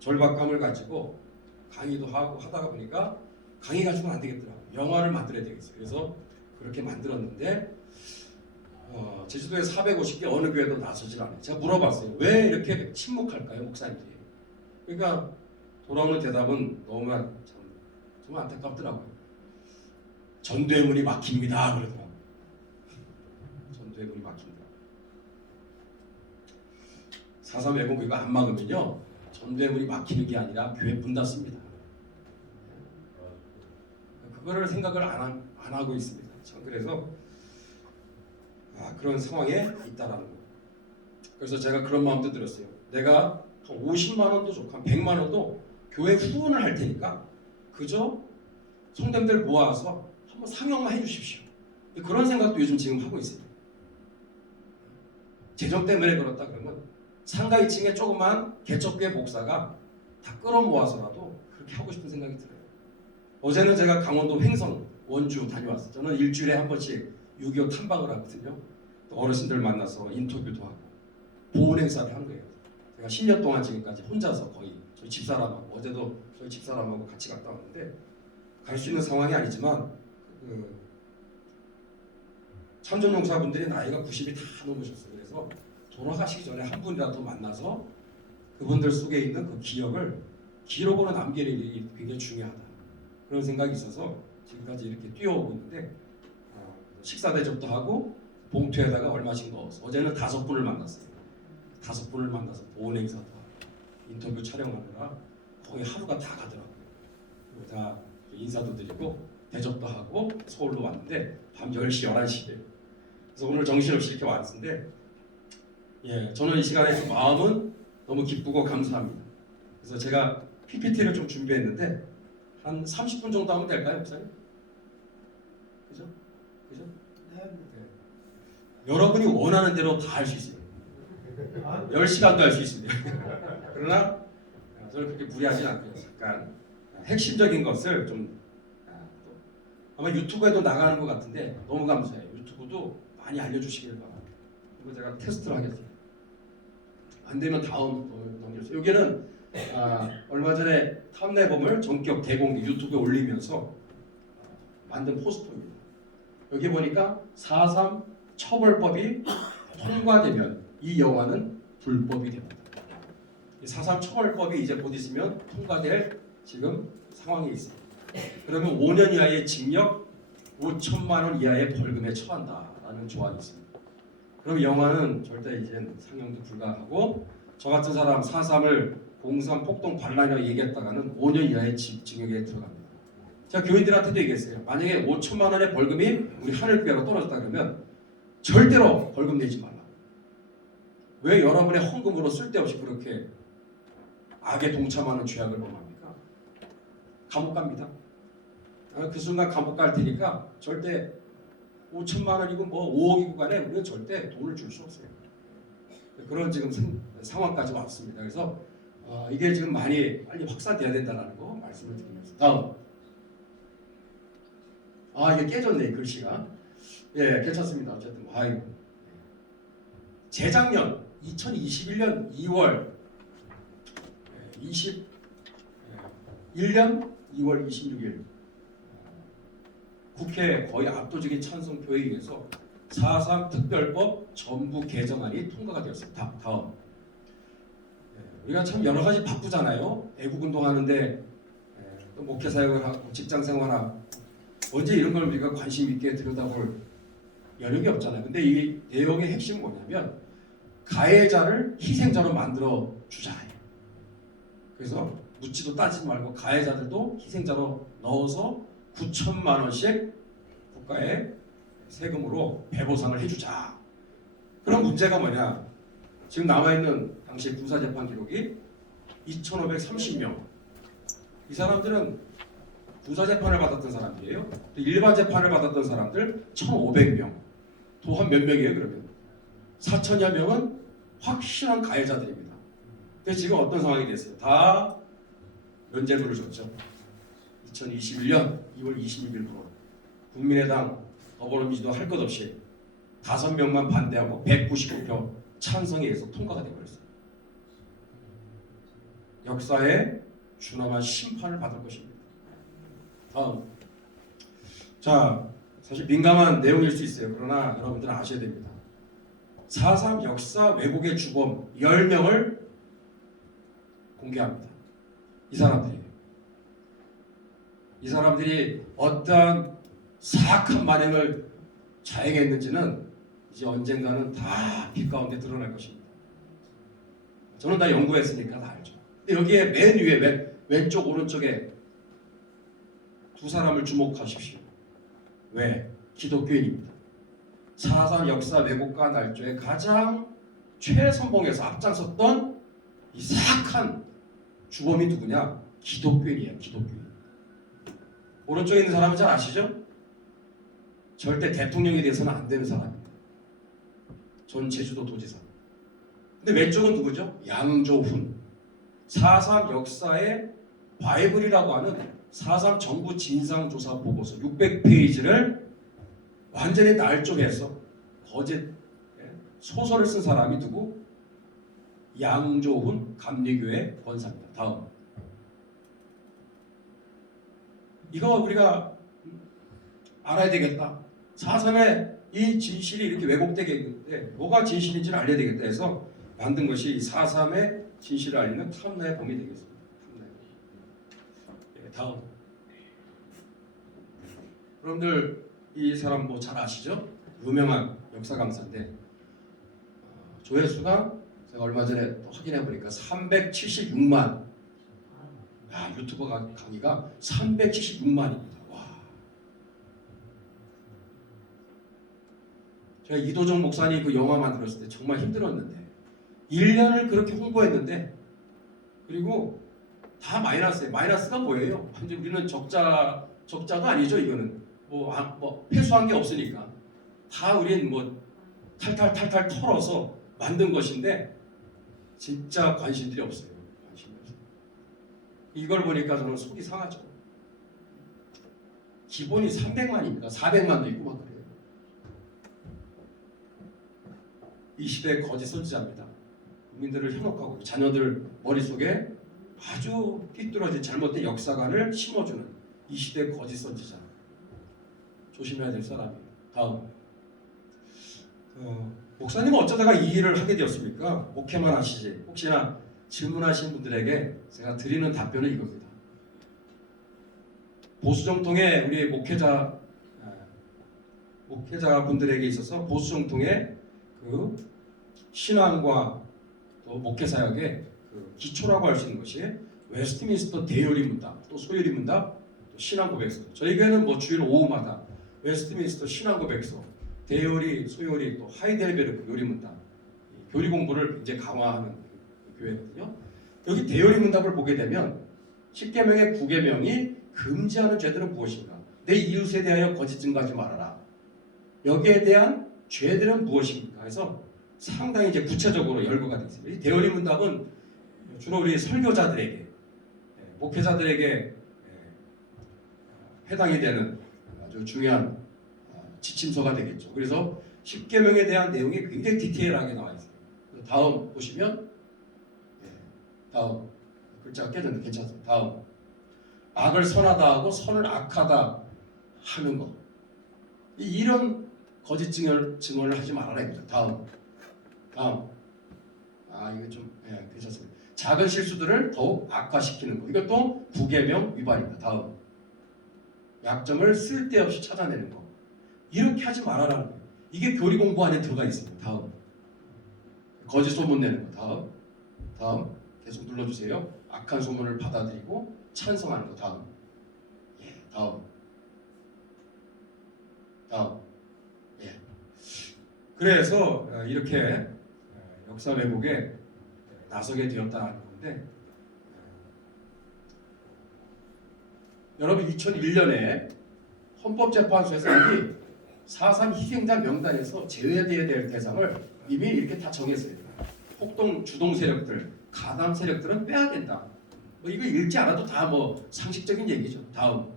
절박감을 가지고 강의도 하고 하다가 보니까 강의 가지고는 안 되겠더라고요. 영화를 만들어야 되겠어요. 그래서 그렇게 만들었는데 제주도에 450개 어느 교회도 나서질 않아요. 제가 물어봤어요. 왜 이렇게 침묵할까요, 목사님들이? 그러니까 돌아오는 대답은 너무 정말 안타깝더라고요. 전도의 문이 막힙니다. 그러더라고요. 전도의 문이 막힌다. 4.3 왜곡 이거 안 막으면요. 전도의 문이 막히는 게 아니라 교회 문 닫습니다. 그거를 생각을 안 하고 있습니다. 전 그래서 그런 상황에 있다라는 거. 그래서 제가 그런 마음도 들었어요. 내가 한 50만 원도 좋고 한 100만 원도 교회 후원을 할 테니까 그저 성도님들 모아서 한번 상영만 해주십시오. 그런 생각도 요즘 지금 하고 있어요. 재정 때문에 그렇다 그러면 상가 2층에 조그만 개척교회 목사가 다 끌어모아서라도 그렇게 하고 싶은 생각이 들어요. 어제는 제가 강원도 횡성 원주 다녀왔어요. 저는 일주일에 한 번씩 6.25 탐방을 하거든요. 또 어르신들 만나서 인터뷰도 하고 보훈 행사를 한 거예요. 제가 10년 동안 지금까지 혼자서 거의 저희 집사람하고 어제도 저희 집사람하고 같이 갔다 왔는데 갈 수 있는 상황이 아니지만 참전용사분들이 나이가 90이 다 넘으셨어요. 그래서 돌아가시기 전에 한 분이라도 만나서 그분들 속에 있는 그 기억을 기록으로 남기는 일이 굉장히 중요하다. 그런 생각이 있어서 지금까지 이렇게 뛰어오고 있는데 식사 대접도 하고 봉투에다가 얼마씩 넣어서 어제는 5분을 만났어요. 5분을 만나서 보훈 행사도 인터뷰 촬영하느라 거의 하루가 다 가더라고요. 그리고 다 인사도 드리고 대접도 하고 서울로 왔는데 밤 10시, 11시에 그래서 오늘 정신없이 이렇게 왔는데 저는 이 시간에 좀 마음은 너무 기쁘고 감사합니다. 그래서 제가 PPT를 좀 준비했는데 한 30분 정도 하면 될까요, 목사님? 그죠? 네. 여러분이 원하는 대로 다 할 수 있어요. 10시간도 할 수 있습니다. 그러나 저는 그렇게 무리하지 않고요. 잠깐 핵심적인 것을 좀 아마 유튜브에도 나가는 것 같은데 너무 감사해요. 유튜브도 많이 알려주시길 바랍니다. 그리고 제가 테스트를 하겠습니다. 안 되면 다음 넘겨주세요. 여기는 얼마 전에 탐내범을 전격 대공개 유튜브에 올리면서 만든 포스터입니다. 여기 보니까 4.3 처벌법이 통과되면 이 영화는 불법이 됩니다. 4.3 처벌법이 이제 곧 있으면 통과될 지금 상황에 있습니다. 그러면 5년 이하의 징역, 5천만 원 이하의 벌금에 처한다라는 조항이 있습니다. 그럼 영화는 절대 이제 상영도 불가하고 저 같은 사람 4.3을 공산 폭동 반란이라고 얘기했다가는 5년 이하의 징역에 들어갑니다. 제가 교인들한테도 얘기했어요. 만약에 5천만 원의 벌금이 우리 하늘교회로 떨어졌다 그러면 절대로 벌금 내지 말라. 왜 여러분의 헌금으로 쓸데없이 그렇게 악에 동참하는 죄악을 범합니까? 감옥 갑니다. 그 순간 감옥 갈 테니까 절대 5천만 원이고 뭐 5억이고 간에 우리는 절대 돈을 줄 수 없어요. 그런 지금 상황까지 왔습니다. 그래서 이게 지금 많이 빨리 확산돼야 된다는 거 말씀을 드리면서 다음 이게 깨졌네 글씨가. 괜찮습니다. 어쨌든 재작년 2021년 2월 21년 2월 26일 국회 거의 압도적인 찬성표에 의해서 4.3 특별법 전부 개정안이 통과가 되었습니다. 다음 우리가 참 여러 가지 바쁘잖아요. 애국운동 하는데 또 목회사역을 하고 직장생활하고 언제 이런 걸 우리가 관심 있게 들여다볼 여력이 없잖아요. 근데 이 내용의 핵심은 뭐냐면 가해자를 희생자로 만들어 주자. 그래서 묻지도 따지지 말고 가해자들도 희생자로 넣어서 9천만 원씩 국가에 세금으로 배보상을 해주자. 그럼 문제가 뭐냐? 지금 남아있는 당시 군사재판 기록이 2,530명. 이 사람들은 군사재판을 받았던 사람들이에요. 또 일반 재판을 받았던 사람들 1,500명. 또 한 몇 명이에요 그러면? 4천여 명은 확실한 가해자들입니다. 근데 지금 어떤 상황이 됐어요? 다 면죄부를 줬죠. 2021년 2월 26일부로 국민의당, 더불어민주당 할 것 없이 5명만 반대하고 199표 찬성에 의해서 통과가 되어버렸어요. 역사에 준엄한 심판을 받을 것입니다. 다음. 자, 사실 민감한 내용일 수 있어요. 그러나 여러분들은 아셔야 됩니다. 4.3 역사 왜곡의 주범 10명을 공개합니다. 이 사람들이 어떠한 사악한 만행을 자행했는지는 이제 언젠가는 다 빛 가운데 드러날 것입니다. 저는 다 연구했으니까 다 알죠. 근데 여기에 맨 위에 왼쪽 오른쪽에 두 사람을 주목하십시오. 왜? 기독교인입니다. 4.3 역사 왜곡과 날조에 가장 최선봉에서 앞장섰던 이 사악한 주범이 누구냐? 기독교인이에요. 기독교인. 오른쪽에 있는 사람은 잘 아시죠? 절대 대통령이 돼서는 안 되는 사람입니다. 전 제주도 도지사. 근데 왼쪽은 누구죠? 양조훈. 4.3 역사의 바이블이라고 하는 4.3 정부 진상조사 보고서 600페이지를 완전히 날조해서 거짓 소설을 쓴 사람이 누구? 양조훈 감리교회 권사입니다. 다음. 이거 우리가 알아야 되겠다. 4.3의 이 진실이 이렇게 왜곡되겠는데 뭐가 진실인지를 알아야 되겠다 해서 만든 것이 4.3의 진실을 알리는 탐나의 범이 되겠습니다. 다음. 여러분들 이 사람 뭐 잘 아시죠? 유명한 역사 강사인데 조회수가 제가 얼마 전에 또 확인해 보니까 376만. 유튜버 강의가 376만입니다. 와. 제가 이도정 목사님 그 영화 만들었을 때 정말 힘들었는데 1년을 그렇게 홍보했는데 그리고 다 마이너스예요. 마이너스가 뭐예요? 근데 우리는 적자도 아니죠. 이거는 뭐 회수한 게 없으니까 다 우린 뭐 탈탈 털어서 만든 것인데 진짜 관심들이 없어요. 관심이 없어요. 이걸 보니까 저는 속이 상하죠. 기본이 300만입니다. 400만도 있고 막 그래요. 이 시대의 거짓 선지자입니다. 국민들을 현혹하고 자녀들 머릿속에 아주 삐뚤어진 잘못된 역사관을 심어주는 이 시대의 거짓 선지자. 조심해야 될 사람이에요. 다음. 목사님은 어쩌다가 이 일을 하게 되었습니까? 목회만 하시지. 혹시나 질문하신 분들에게 제가 드리는 답변은 이겁니다. 보수 정통의 우리 목회자 분들에게 있어서 보수 정통의 그 신앙과 또 목회 사역의 그 기초라고 할 수 있는 것이 웨스트민스터 대요리 문답, 또 소요리 문답, 또 신앙 고백서. 저희 교회는 뭐 주일 오후마다 웨스트민스터 신앙 고백서, 대요리, 소요리, 또 하이델베르크 요리 문답, 교리 공부를 이제 강화하는 교회거든요. 여기 대요리 문답을 보게 되면 10계명의 9계명이 금지하는 죄들은 무엇인가? 내 이웃에 대하여 거짓 증거하지 말아라. 여기에 대한 죄들은 무엇인가 해서 상당히 이제 구체적으로 열거가 되어 있습니다. 이 대요리 문답은 주로 우리 설교자들에게, 목회자들에게 해당이 되는 아주 중요한 지침서가 되겠죠. 그래서 10계명에 대한 내용이 굉장히 디테일하게 나와 있어요. 다음 보시면 다음 글자가 깨졌는데 괜찮습니다. 다음 악을 선하다 하고 선을 악하다 하는 것. 이런 거짓 증언을 하지 말아라 이거죠. 다음 이거 좀 괜찮습니다. 작은 실수들을 더욱 악화시키는 것. 이것도 9계명 위반입니다. 다음 약점을 쓸데없이 찾아내는 것. 이렇게 하지 말아라는 거예요. 이게 교리 공부 안에 들어가 있습니다. 다음 거짓 소문 내는 거. 다음 계속 눌러주세요. 악한 소문을 받아들이고 찬성하는 거. 다음 그래서 이렇게 역사 왜곡에 나서게 되었다는 건데 여러분 2001년에 헌법재판소에서 이 4.3 희생자 명단에서 제외되어야 될 대상을 이미 이렇게 다 정했어요. 폭동 주동 세력들, 가담 세력들은 빼야 된다. 이거 읽지 않아도 다 상식적인 얘기죠. 다음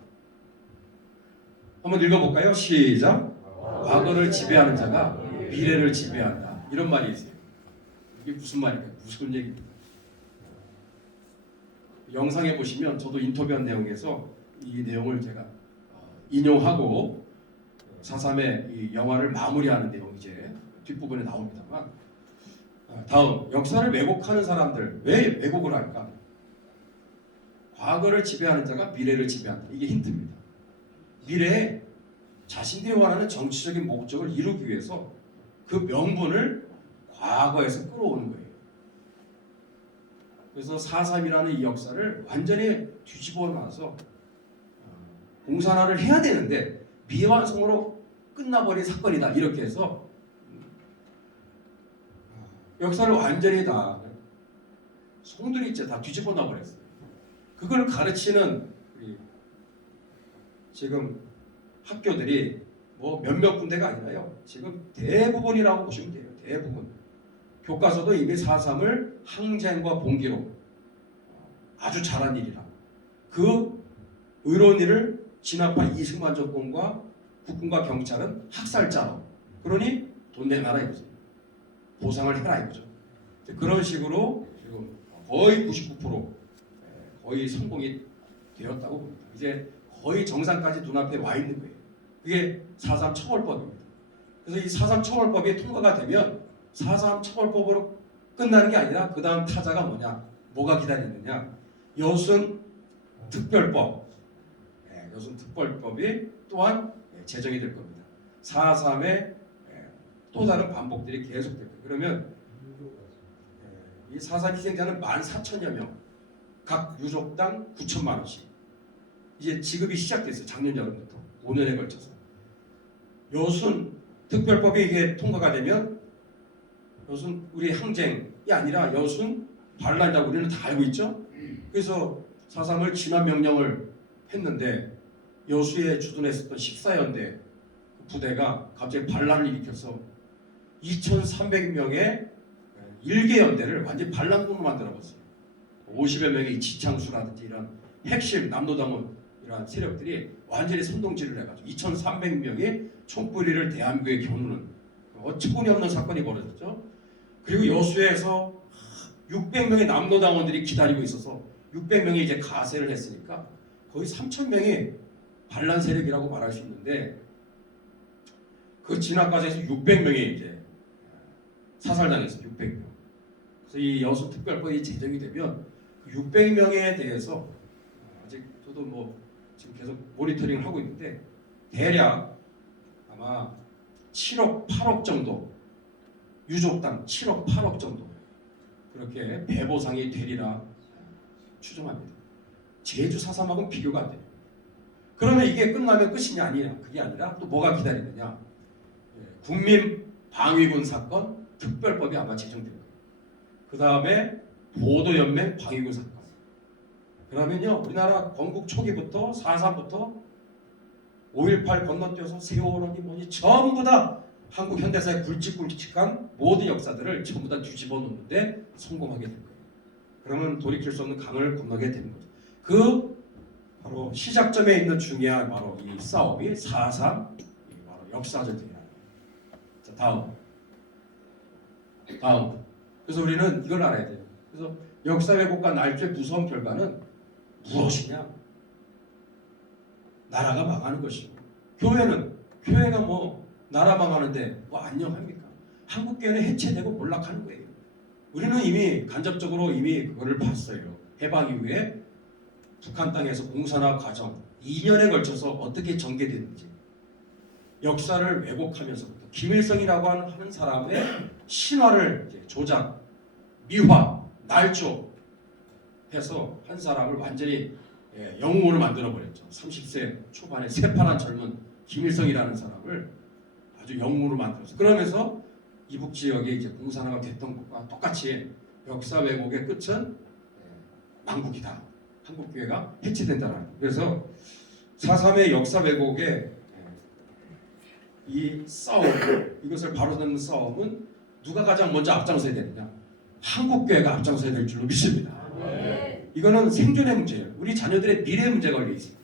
한번 읽어볼까요? 시작. 과거를 지배하는 자가 미래를 지배한다. 이런 말이 있어요. 이게 무슨 말일까요? 무슨 얘기입니까? 영상에 보시면 저도 인터뷰한 내용에서 이 내용을 제가 인용하고 4.3의 이 영화를 마무리하는 내용 이제 뒷부분에 나옵니다만 다음 역사를 왜곡하는 사람들 왜 왜곡을 할까? 과거를 지배하는 자가 미래를 지배한다. 이게 힌트입니다. 미래에 자신들이 원하는 정치적인 목적을 이루기 위해서 그 명분을 과거에서 끌어오는 거예요. 그래서 4.3이라는 이 역사를 완전히 뒤집어 놔서 공산화를 해야 되는데 미완성으로 끝나버린 사건이다. 이렇게 해서 역사를 완전히 다 송두리째 다 뒤집어 놔버렸어요. 그걸 가르치는 지금 학교들이 몇몇 군데가 아니라요. 지금 대부분이라고 보시면 돼요. 대부분. 교과서도 이미 4.3을 항쟁과 봉기로 아주 잘한 일이라. 그 의로운 일을 진압한 이승만 정권과 국군과 경찰은 학살자로. 그러니 돈 내놔라 이거죠. 보상을 해라 이거죠. 그런 식으로 지금 거의 99% 거의 성공이 되었다고 봅니다. 이제 거의 정상까지 눈앞에 와 있는 거예요. 그게 4.3 처벌법입니다. 그래서 이 4.3 처벌법이 통과가 되면 4.3 처벌법으로 끝나는 게 아니라 그 다음 타자가 뭐가 기다리느냐. 여순 특별법. 여순 특별법이 또한 제정이 될 겁니다. 4.3의 또 다른 반복들이 계속돼요. 그러면 이 4.3 희생자는 14,000여 명, 각 유족당 9천만 원씩 이제 지급이 시작됐어요. 작년 여름부터 5년에 걸쳐서. 여순 특별법이 이게 통과가 되면 여순 우리 항쟁이 아니라 여순 반란이라고 우리는 다 알고 있죠. 그래서 4.3을 진압 명령을 했는데 여수에 주둔했었던 14연대 부대가 갑자기 반란을 일으켜서 2,300명의 일개 연대를 완전히 반란군으로 만들어봤어요. 50여 명의 지창수라든지 이런 핵심 남노당원 이러한 세력들이 완전히 선동질을 해가지고 2,300명의 총뿌리를 대한민국에 겨누는 어처구니없는 사건이 벌어졌죠. 그리고 여수에서 600명의 남노당원들이 기다리고 있어서 600명이 이제 가세를 했으니까 거의 3,000명이 반란 세력이라고 말할 수 있는데 그 진압 과정에서 600명이 이제 사살당했어요. 600명. 그래서 이 여수 특별법이 제정이 되면 600명에 대해서 아직 저도 뭐 지금 계속 모니터링을 하고 있는데 대략 아마 7억, 8억 정도 유족당 7억, 8억 정도 그렇게 배보상이 되리라 추정합니다. 제주 4.3하고는 비교가 안 돼요. 그러면 이게 끝나면 끝이냐 아니냐 그게 아니라 또 뭐가 기다리느냐 국민방위군 사건 특별법이 아마 제정될 거예요. 그 다음에 보도연맹 방위군 사건. 그러면요 우리나라 건국 초기부터 4.3부터 5.18 건너뛰어서 세월호니 뭐니 전부 다 한국 현대사의 굵직굵직한 모든 역사들을 전부 다 뒤집어 놓는데 성공하게 될 거예요. 그러면 돌이킬 수 없는 강을 건너게 되는 거죠. 그 바로 시작점에 있는 중요한 바로 이 싸움이 4.3 바로 역사전쟁이에요. 자 다음. 그래서 우리는 이걸 알아야 돼요. 그래서 역사 왜곡과 날조의 무서운 결과는 무엇이냐? 나라가 망하는 것이고 교회가 뭐 나라 망하는데 뭐 안녕합니까? 한국교회는 해체되고 몰락하는 거예요. 우리는 이미 간접적으로 이미 그거를 봤어요. 해방 이후에 북한 땅에서 공산화 과정 2년에 걸쳐서 어떻게 전개됐는지 역사를 왜곡하면서부터 김일성이라고 하는 사람의 신화를 이제 조작, 미화, 날조 해서 한 사람을 완전히 영웅으로 만들어버렸죠. 30세 초반에 새파란 젊은 김일성이라는 사람을 아주 영웅으로 만들었어요. 그러면서 이북 지역에 이제 공산화가 됐던 것과 똑같이 역사 왜곡의 끝은 망국이다. 한국교회가 해체된다는 거예요. 그래서 4.3의 역사 왜곡의 이 싸움, 이것을 바로잡는 싸움은 누가 가장 먼저 앞장서야 되느냐? 한국교회가 앞장서야 될 줄로 믿습니다. 이거는 생존의 문제예요. 우리 자녀들의 미래 문제가 걸려 있습니다.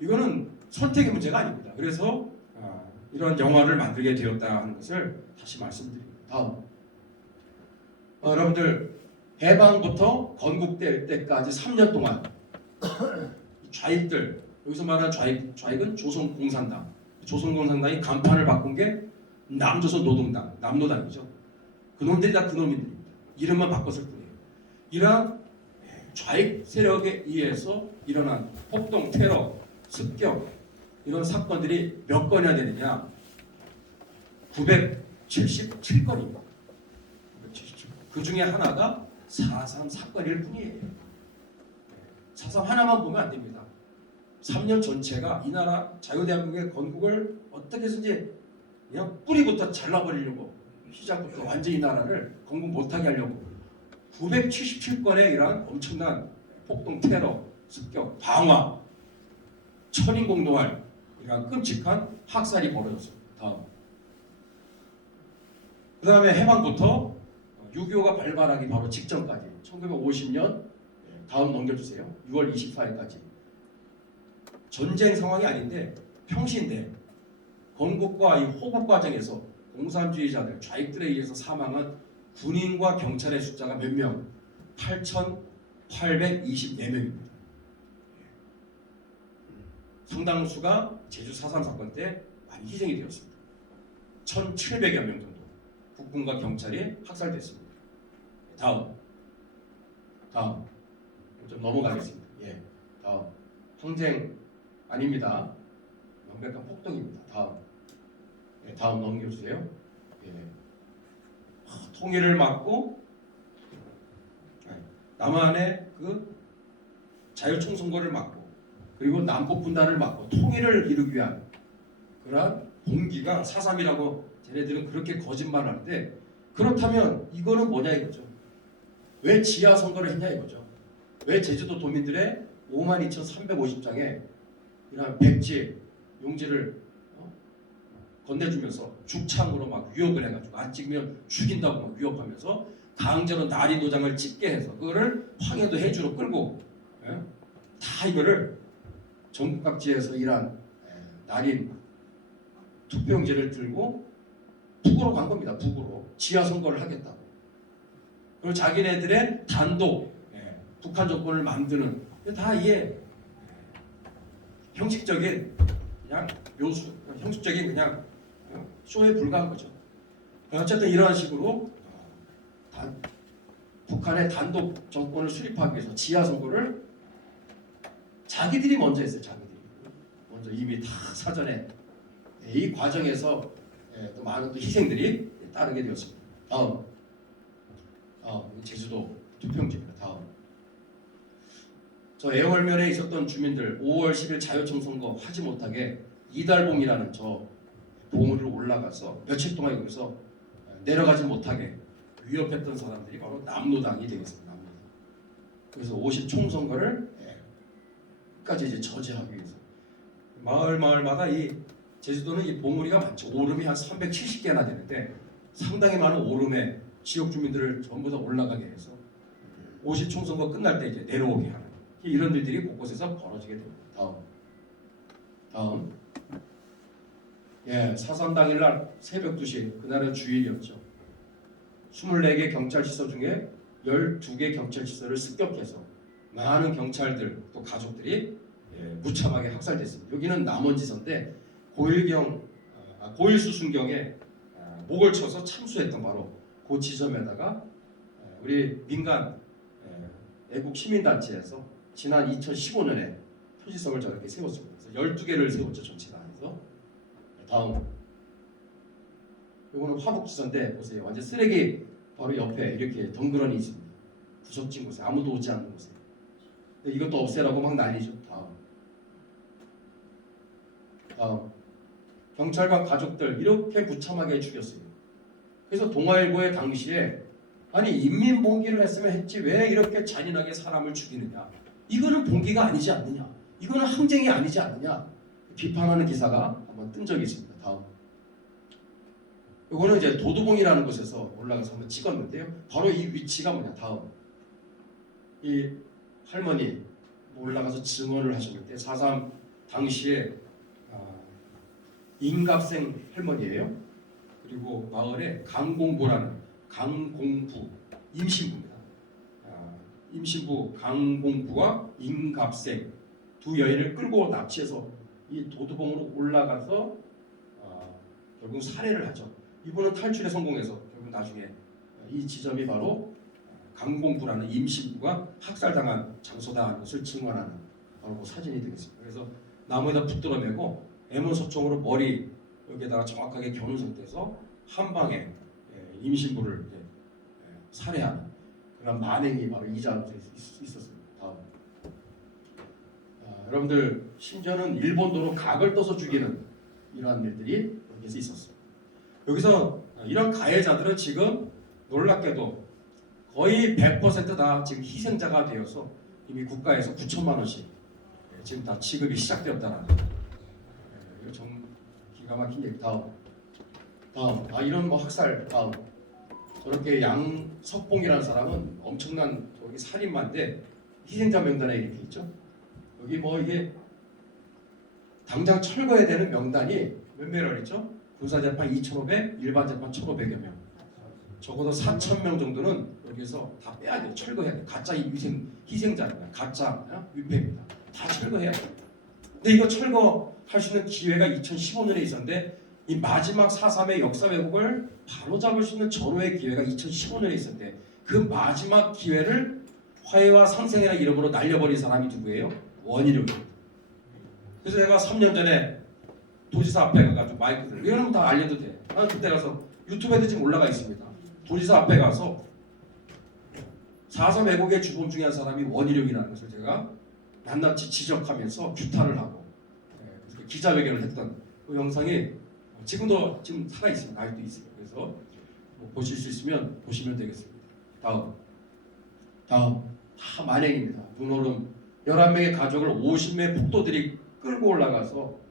이거는 선택의 문제가 아닙니다. 그래서 이런 영화를 만들게 되었다 하는 것을 다시 말씀드립니다. 다음, 여러분들 해방부터 건국될 때까지 3년 동안 좌익들, 여기서 말하는 좌익은 조선공산당, 조선공산당이 간판을 바꾼 게 남조선 노동당, 남노당이죠. 그놈들이 다 그놈들입니다. 이름만 바꿨을 뿐이에요. 이러한 좌익 세력에 의해서 일어난 폭동, 테러, 습격 이런 사건들이 몇 건이나 되느냐? 977건입니다. 그 중에 하나가 4.3 사건일 뿐이에요. 4.3 하나만 보면 안 됩니다. 3년 전체가 이 나라 자유대한민국의 건국을 어떻게 해서인지 그냥 뿌리부터 잘라버리려고 시작부터 완전히 이 나라를 건국 못하게 하려고 977건의 이러한 엄청난 폭동, 테러, 습격, 방화, 천인공노할 이러한 끔찍한 학살이 벌어졌습니다. 다음. 그 다음에 해방부터 6.25가 발발하기 바로 직전까지 1950년 다음 넘겨주세요. 6월 24일까지 전쟁 상황이 아닌데 평시인데 건국과 이 호국 과정에서 공산주의자들, 좌익들에 의해서 사망한 군인과 경찰의 숫자가 몇 명? 8,824명입니다. 상당수가 제주 4.3 사건 때 많이 희생이 되었습니다. 1,700여 명 정도 국군과 경찰이 학살됐습니다. 다음 좀 넘어가겠습니다. 다음 항쟁 아닙니다. 명백한 폭동입니다. 다음 예, 다음 넘겨주세요. 예. 통일을 막고 남한의 그 자유총선거를 막고 그리고 남북 분단을 막고 통일을 이루기 위한 그러한 공기가 4.3이라고 쟤네들은 그렇게 거짓말하는데 그렇다면 이거는 뭐냐 이거죠. 왜 지하 선거를 했냐 이거죠. 왜 제주도 도민들의 52,350장의 이런 백지 용지를 건네주면서 죽창으로 막 위협을 해가지고 안 찍으면 죽인다고 막 위협하면서 강제로 날인 도장을 찍게 해서 그거를 황해도 해주로 끌고 다 이거를 전국 각지에서 일한 날인 투표용지를 들고 북으로 간 겁니다. 북으로 지하 선거를 하겠다고. 그리고 자기네들의 단독 북한 정권을 만드는 다 이게 형식적인 그냥 묘수, 형식적인 그냥 쇼에 불과한 거죠. 어쨌든 이러한 식으로 북한의 단독 정권을 수립하기 위해서 지하 선거를 자기들이 먼저 했어요. 자기들이 먼저 이미 다 사전에 이 과정에서 또 많은 또 희생들이 따르게 되었습니다. 다음 제주도 투표용지입니다. 다음 저 애월면에 있었던 주민들 5월 10일 자유총선거 하지 못하게 이달봉이라는 저 봉우리로 올라가서 며칠 동안 여기서 내려가지 못하게 위협했던 사람들이 바로 남로당이 되겠습니다. 남로당. 그래서 50 총선거를 끝까지 이제 저지하기 위해서 마을마다 이 제주도는 이 봉우리가 많죠. 오름이 한 370개나 되는데 상당히 많은 오름에 지역 주민들을 전부 다 올라가게 해서 50 총선거 끝날 때 이제 내려오게 하는 이런 일들이 곳곳에서 벌어지게 됩니다. 다음 4.3 당일날 새벽 2시 그날은 주일이었죠. 24개 경찰시설 중에 12개 경찰시설을 습격해서 많은 경찰들 또 가족들이 무참하게 학살됐습니다. 여기는 남원지서인데 고일수순경에 목을 쳐서 참수했던 바로 그 지점에다가 우리 민간 애국 시민단체에서 지난 2015년에 표지성을 저렇게 세웠습니다. 그래서 12개를 세웠죠. 전체 다 해서. 다음 이거는 화북지서인데 보세요. 완전 쓰레기 바로 옆에 이렇게 덩그러니 있습니다. 구석진 곳에 아무도 오지 않는 곳에. 근데 이것도 없애라고 막 난리죠. 다음 경찰과 가족들 이렇게 무참하게 죽였어요. 그래서 동아일보에 당시에 아니 인민봉기를 했으면 했지 왜 이렇게 잔인하게 사람을 죽이느냐. 이거는 봉기가 아니지 않느냐. 이거는 항쟁이 아니지 않느냐. 비판하는 기사가 한번 뜬 적이 있습니다. 다음 이거는 이제 도두봉이라는 곳에서 올라가서 한번 찍었는데요. 바로 이 위치가 뭐냐. 다음 이 할머니 올라가서 증언을 하셨는데 4.3 당시에 임갑생 할머니예요. 그리고 마을에 강공부라는 강공부 임신부입니다. 임신부 강공부와 임갑생 두 여인을 끌고 납치해서 이 도두봉으로 올라가서 결국 살해를 하죠. 이분은 탈출에 성공해서 결국 나중에 이 지점이 바로 강공부라는 임신부가 학살당한 장소다라는 것을 증언하는 바로 그 사진이 되겠습니다. 그래서 나무에다 붙들어매고 애문소총으로 머리 여기에다가 정확하게 겨눈 상태에서 한 방에 임신부를 살해하는 그런 만행이 바로 이 장소에 있었습니다. 다음 여러분들 심지어는 일본도로 각을 떠서 죽이는 이러한 일들이 여기서 있었어요. 여기서 이런 가해자들은 지금 놀랍게도 거의 100% 다 지금 희생자가 되어서 이미 국가에서 9천만 원씩 지금 다 지급이 시작되었다라는 이거 좀 기가 막힌 얘기. 다음 이런 뭐 학살. 다음 저렇게 양석봉이라는 사람은 엄청난 저기 살인마인데 희생자 명단에 이렇게 있죠. 여기 뭐 이게 당장 철거해야 되는 명단이 몇 명이라고 했죠? 군사재판 2,500, 일반 재판 1,500여 명. 적어도 4,000명 정도는 여기서 다 빼야 돼요. 철거해야 돼요. 가짜 희생자입니다. 가짜 위패입니다. 다 철거해야 돼요. 근데 이거 철거할 수 있는 기회가 2015년에 있었는데 이 마지막 4.3의 역사 왜곡을 바로잡을 수 있는 절호의 기회가 2015년에 있었는데 그 마지막 기회를 화해와 상생이라는 이름으로 날려버린 사람이 누구예요? 원희룡입니다. 그래서 제가 3년 전에 도지사 앞에 가가지고 마이크 들고 이거는 다 알려도 돼. 난 그때 가서 유튜브에도 지금 올라가 있습니다. 도지사 앞에 가서 4.3 왜곡의 주범 중에 한 사람이 원희룡이라는 것을 제가 낱낱이 지적하면서 규탄을 하고 그래서 기자회견을 했던 그 영상이 지금도 지금 살아 있습니다. 아직도 있어요. 그래서 뭐 보실 수 있으면 보시면 되겠습니다. 다음 다 만행입니다. 눈오름 11명의 가족을 50명의 폭도들이 끌고 올라가서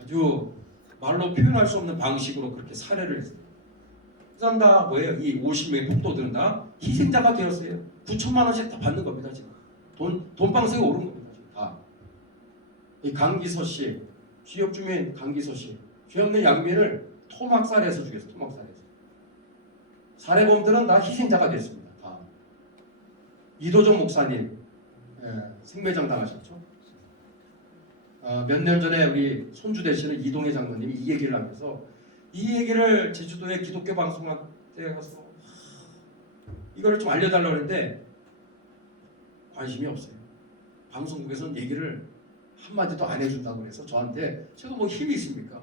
아주 말로 표현할 수 없는 방식으로 그렇게 살해를 했어요. 그 사람 다 뭐예요? 이 50명의 폭도들은 다 희생자가 되었어요. 9천만 원씩 다 받는 겁니다. 지금 돈방석에 오른 겁니다. 지금 다. 이 강기서 씨, 지역 주민 강기서 씨, 죄 없는 양민을 토막살해서 죽였어요. 토막살해서. 살해범들은 다 희생자가 됐습니다. 다. 이도정 목사님 생매장 당하셨죠. 몇 년 전에 우리 손주 되시는 이동희 장로님이 이 얘기를 하면서 이 얘기를 제주도의 기독교 방송한테 가서 이거를 좀 알려달라고 했는데 관심이 없어요. 방송국에서는 얘기를 한마디도 안 해준다고 해서 저한테 제가 뭐 힘이 있습니까?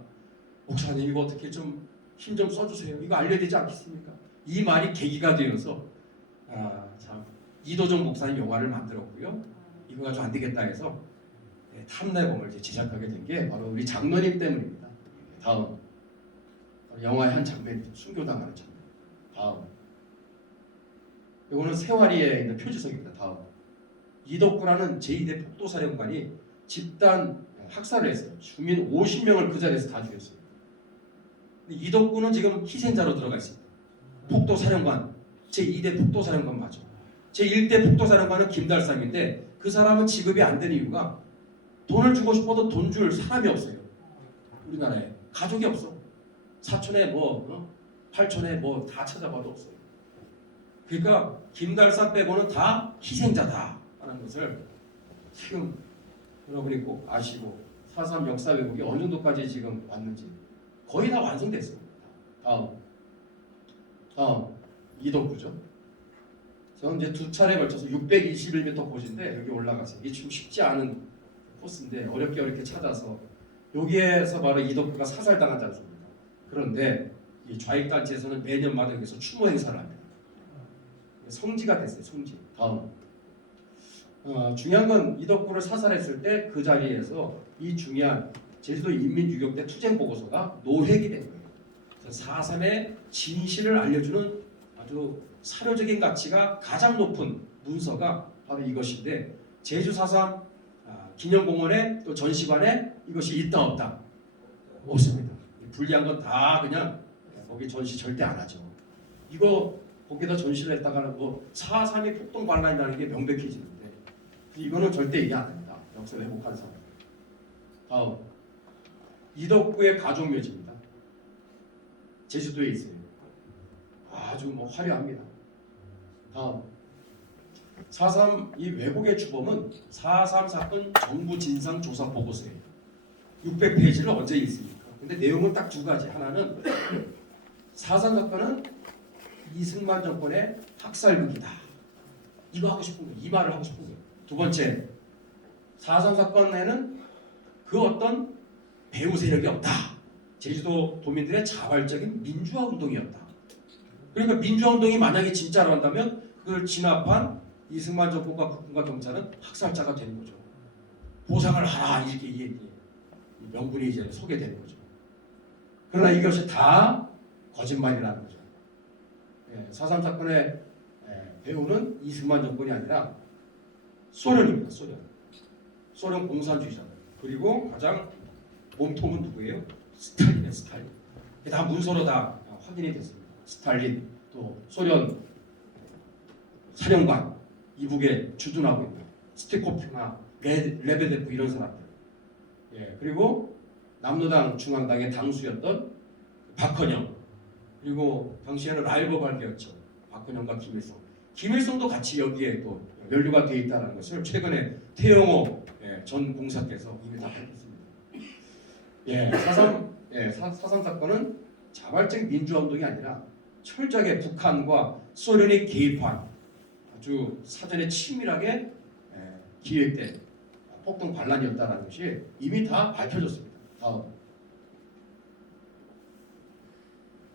목사님 이거 어떻게 좀 힘 좀 써주세요. 이거 알려야 되지 않겠습니까? 이 말이 계기가 되어서 참 이도정 목사님 영화를 만들었고요. 이거 가지고 안 되겠다 해서 탐내범을 이제 제작하게 된 게 바로 우리 장로님 때문입니다. 다음 영화의 한 장면이죠. 순교당하는 장면. 다음 이거는 세와리에 있는 표지석입니다. 다음 이덕구라는 제2대 폭도사령관이 집단 학살을 했어요. 주민 50명을 그 자리에서 다 죽였어요. 이덕구는 지금 희생자로 들어가 있습니다. 폭도사령관 제2대 폭도사령관 맞죠. 제1대 폭도사령관은 김달삼인데 그 사람은 지급이 안 되는 이유가 돈을 주고 싶어도 돈 줄 사람이 없어요. 우리나라에 가족이 없어. 사촌에 팔촌에 다 찾아봐도 없어요. 그러니까 김달삼 빼고는 다 희생자다 하는 것을 지금 여러분이 꼭 아시고 4.3 역사 왜곡이 어느 정도까지 지금 왔는지 거의 다 완성됐습니다. 다음 이덕구죠. 저는 이제 2차례 걸쳐서 621m 고지인데 여기 올라가서 이게 좀 쉽지 않은 코스인데 어렵게 찾아서 여기에서 바로 이덕구가 사살당하지 않습니까? 그런데 이 좌익단체에서는 매년마다 여기서 추모 행사를 합니다. 성지가 됐어요. 성지. 다음 중요한 건 이덕구를 사살했을 때 그 자리에서 이 중요한 제주도 인민유격 때 투쟁 보고서가 노획이 된 거예요. 4.3의 진실을 알려주는 아주 사료적인 가치가 가장 높은 문서가 바로 이것인데 제주 4.3 기념공원에 또 전시관에 이것이 있다 없다? 없습니다. 불리한 건 다 그냥 거기 전시 절대 안 하죠. 이거 거기다 전시를 했다가는 4.3이 폭동 반란이라는 게 명백해지는데 이거는 절대 얘기 안 합니다. 역사 왜곡한 사람. 다음 이덕구의 가족묘지입니다. 제주도에 있어요. 아주 화려합니다. 다음 4.3 이 왜곡의 주범은 4.3 사건 정부 진상 조사 보고서예요. 600페이지를 언제 읽습니까? 근데 내용은 딱 두 가지. 하나는 4.3 사건은 이승만 정권의 학살극이다. 이거 하고 싶은 거예요. 이 말을 하고 싶은 거예요. 두 번째 4.3 사건에는 그 어떤 배후 세력이 없다. 제주도 도민들의 자발적인 민주화 운동이었다. 그러니까 민주화 운동이 만약에 진짜로 한다면 그걸 진압한 이승만 정권과 국군과 경찰은 학살자가 되는 거죠. 보상을 하라 이렇게 명분이 이제 소개되는 거죠. 그러나 이것이 다 거짓말이라는 거죠. 4.3 사건의 배후는 이승만 정권이 아니라 소련입니다. 소련 공산주의자들. 그리고 가장 몸통은 누구예요? 스탈린이에요. 스탈린. 다 문서로 다 확인이 됐습니다. 스탈린 또 소련 사령관 이북에 주둔하고 있는 스티코프나 레베데프 이런 사람들. 그리고 남로당 중앙당의 당수였던 박헌영 그리고 당시에는 라이벌 관계였죠. 박헌영과 김일성. 김일성도 같이 여기에 또 연루가 되어 있다는 것을 최근에 태영호 전 공사께서 이미 다 밝혔습니다. 4.3 사건은 자발적 민주화 운동이 아니라 철저하게 북한과 소련이 개입한 아주 사전에 치밀하게 기획된 폭동 반란이었다는 것이 이미 다 밝혀졌습니다. 다음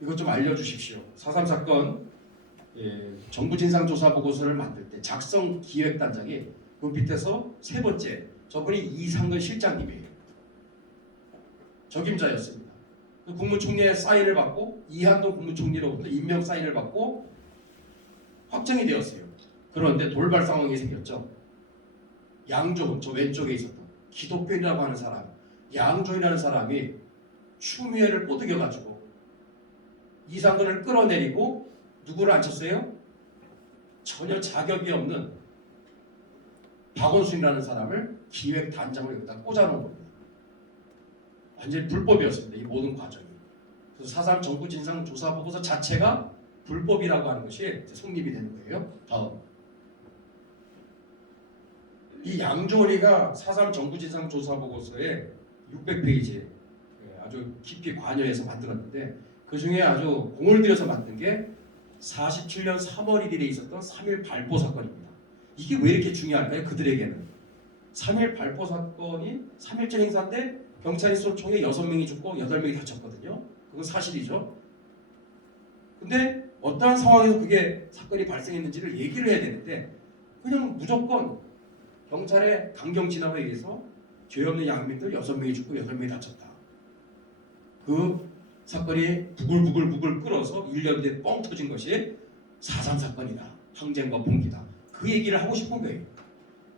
이것 좀 알려주십시오. 4.3 사건 정부 진상조사 보고서를 만들 때 작성 기획단장이 그 밑에서 세 번째 저분이 이상근 실장님이에요. 적임자였습니다. 국무총리의 사인을 받고 이한동 국무총리로부터 임명 사인을 받고 확정이 되었어요. 그런데 돌발 상황이 생겼죠. 양조은 저 왼쪽에 있었던 기독교인이라고 하는 사람, 양조인이라는 사람이 추미애를 꼬드겨가지고 이상근을 끌어내리고 누구를 앉혔어요? 전혀 자격이 없는 박원순이라는 사람을 기획단장으로 여기다 꽂아놓은 겁니다. 완전히 불법이었습니다. 이 모든 과정이. 그래서 4.3 정부 진상조사 보고서 자체가 불법이라고 하는 것이 성립이 되는 거예요. 다음. 이 양조원이가 4.3 정부 진상조사 보고서에 600페이지 아주 깊이 관여해서 만들었는데 그 중에 아주 공을 들여서 만든 게 47년 3월 1일에 있었던 3.1 발포 사건입니다. 이게 왜 이렇게 중요할까요? 그들에게는 3.1 발포 사건이 3.1절 행사 때 경찰이 쏜 총에 6명이 죽고 8명이 다쳤거든요. 그건 사실이죠. 근데 어떠한 상황에서 그게 사건이 발생했는지를 얘기를 해야 되는데 그냥 무조건 경찰의 강경 진압에 의해서 죄 없는 양민들 6명이 죽고 8명이 다쳤다. 그 사건이 부글부글 끓어서 1년 뒤에 뻥 터진 것이 4.3 사건이다. 항쟁과 봉기다. 그 얘기를 하고 싶은 거예요.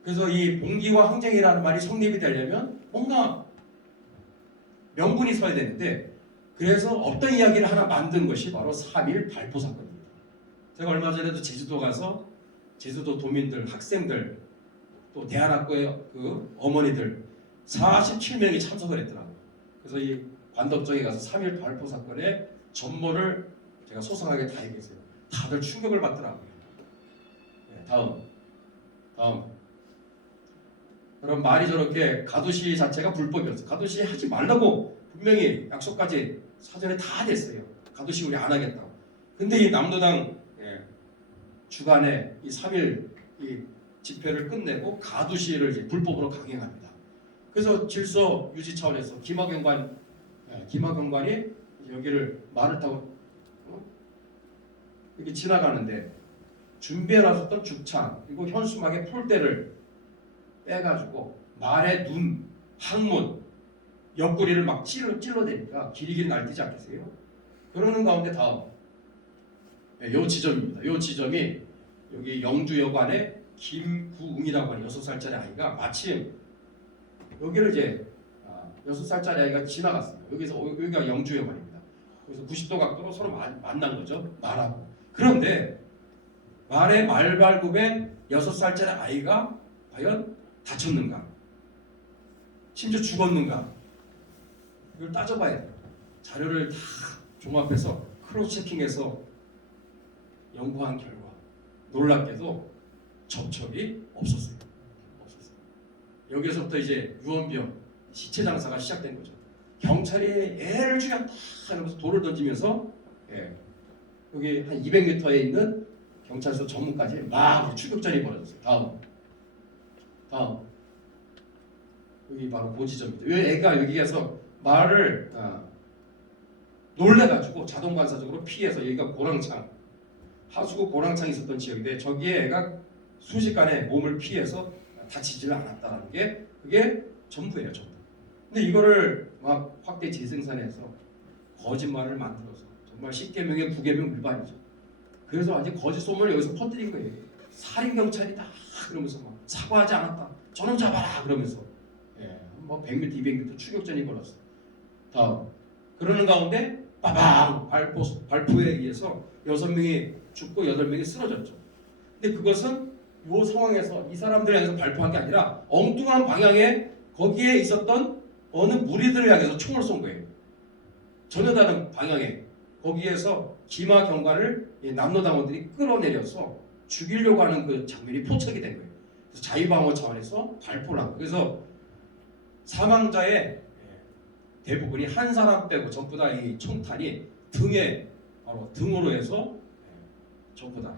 그래서 이 봉기와 항쟁이라는 말이 성립이 되려면 뭔가 명분이 서야 되는데 그래서 어떤 이야기를 하나 만든 것이 바로 3.1 발포 사건입니다. 제가 얼마 전에도 제주도 가서 제주도 도민들, 학생들 또 대한학교의 그 어머니들 47명이 참석을 했더라고요. 그래서 이 관덕정에 가서 3.1 발포 사건의 전모를 제가 소상하게 다 얘기했어요. 다들 충격을 받더라고요. 네, 다음. 그럼 말이 저렇게 가두시 자체가 불법이었어요. 가두시 하지 말라고 분명히 약속까지 사전에 다 됐어요. 가두시 우리 안 하겠다고. 근데 이 남로당 주간에 이 3.1 이 집회를 끝내고 가두시를 이제 불법으로 강행합니다. 그래서 질서 유지 차원에서 김학경관이 여기를 말을 타고 이렇게 지나가는데 준비해 놨었던 죽창 그리고 현수막의 폴대를 빼가지고 말의 눈, 항문, 옆구리를 막 찔러대니까 길이길 날뛰지 않겠어요? 그러는 가운데 다음 요 지점입니다. 요 지점이 여기 영주여관의 김구웅이라고 하는 6살짜리 아이가 마침 여기를 이제 6살짜리 아이가 지나갔습니다. 여기가 영주여관입니다. 그래서 90도 각도로 서로 만난 거죠. 말하고. 그런데 말의 말발굽에 6살짜리 아이가 과연 다쳤는가? 심지어 죽었는가? 이걸 따져봐야 돼요. 자료를 다 종합해서 크로스 체킹해서 연구한 결과 놀랍게도 접촉이 없었어요. 여기서부터 이제 유언비어 시체 장사가 시작된 거죠. 경찰이 애를 죽였다 이러면서 돌을 던지면서 여기 한 200m에 있는 경찰서 정문까지 막 추격전이 벌어졌어요. 다음 여기 바로 고지점입니다. 이 애가 여기에서 말을 놀래가지고 자동반사적으로 피해서 여기가 고랑창 하수구 고랑창이 있었던 지역인데 저기에 애가 순식간에 몸을 피해서 다치지를 않았다라는 게 그게 전부예요. 전부. 근데 이거를 막 확대 재생산해서 거짓말을 만들어서 정말 10계명의 9계명 위반이죠. 그래서 아직 거짓 소문을 여기서 퍼뜨린 거예요. 살인경찰이다 그러면서 막 사과하지 않았다. 저놈 잡아라 그러면서 뭐 100m, 200m 추격전이 벌었어요. 다음 그러는 가운데 빠방 발포에 의해서 6명이 죽고 8명이 쓰러졌죠. 근데 그것은 이 상황에서 이 사람들을 향해서 발포한 게 아니라 엉뚱한 방향에 거기에 있었던 어느 무리들을 향해서 총을 쏜 거예요. 전혀 다른 방향에 거기에서 김하경관을 남로당원들이 끌어내려서 죽이려고 하는 그 장면이 포착이 된 거예요. 그래서 자유방어 차원에서 발포를 한 거예요. 그래서 사망자의 대부분이 한 사람 빼고 전부 다 이 총탄이 등에 바로 등으로 해서 전부 다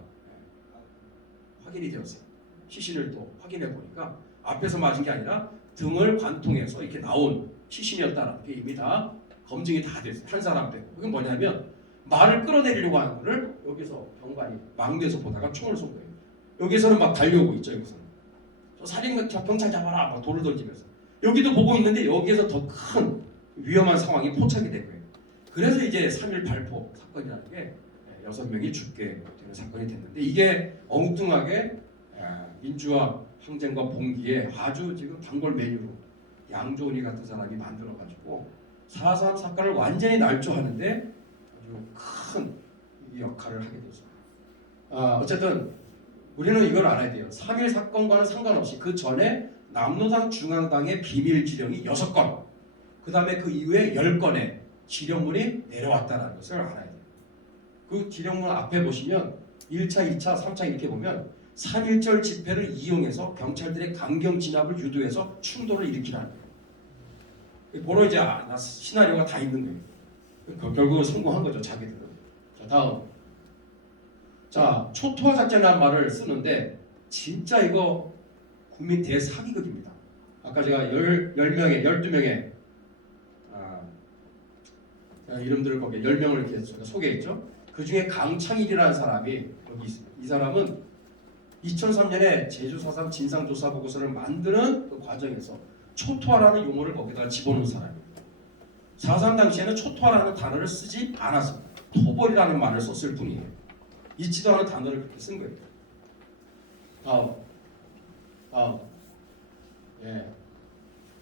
확인이 되었어요. 시신을 또 확인해 보니까 앞에서 맞은 게 아니라 등을 관통해서 이렇게 나온 시신이었다는 게 이미 다 검증이 다 됐어요. 한 사람 빼고. 그게 뭐냐면 말을 끌어내리려고 하는 거를 여기서 경관이 망대에서 보다가 총을 쏜 거예요. 여기서는 막 달려오고 있죠. 여기서는 저 살인 경찰 잡아라 막 돌을 던지면서 여기도 보고 있는데 여기에서 더 큰 위험한 상황이 포착이 된 거예요. 그래서 이제 3.1 발포 사건이라는 게 6명이 죽게 되는 사건이 됐는데 이게 엉뚱하게 민주화 항쟁과 봉기에 아주 지금 단골 메뉴로 양조은이 같은 사람이 만들어가지고 4.3 사건을 완전히 날조하는데 아주 큰 역할을 하게 됐습니다. 어쨌든 우리는 이걸 알아야 돼요. 3.1 사건과는 상관없이 그 전에 남로당 중앙당의 비밀 지령이 6건, 그 다음에 그 이후에 10건의 지령문이 내려왔다는 것을 알아야 돼요. 그 지령문 앞에 보시면 1차, 2차, 3차 이렇게 보면 3.1절 집회를 이용해서 경찰들의 강경 진압을 유도해서 충돌을 일으키라는 거예요. 바로 이제 시나리오가 다 있는 거예요. 결국은 성공한 거죠, 자기들은. 자, 다음. 자, 초토화 작전이라는 말을 쓰는데 진짜 이거 국민 대사기극입니다. 아까 제가 10명의 12명의 이름들을 거기에 10명을 이렇게 소개했죠. 그 중에 강창일이라는 사람이 여기 있습니다. 이 사람은 2003년에 제주 4.3 진상조사 보고서를 만드는 그 과정에서 초토화라는 용어를 거기다가 집어넣은 사람입니다. 4.3 당시에는 초토화라는 단어를 쓰지 않았습니다. 토벌이라는 말을 썼을 뿐이에요. 있지도 않은 단어를 그렇게 쓴 거예요. 다음.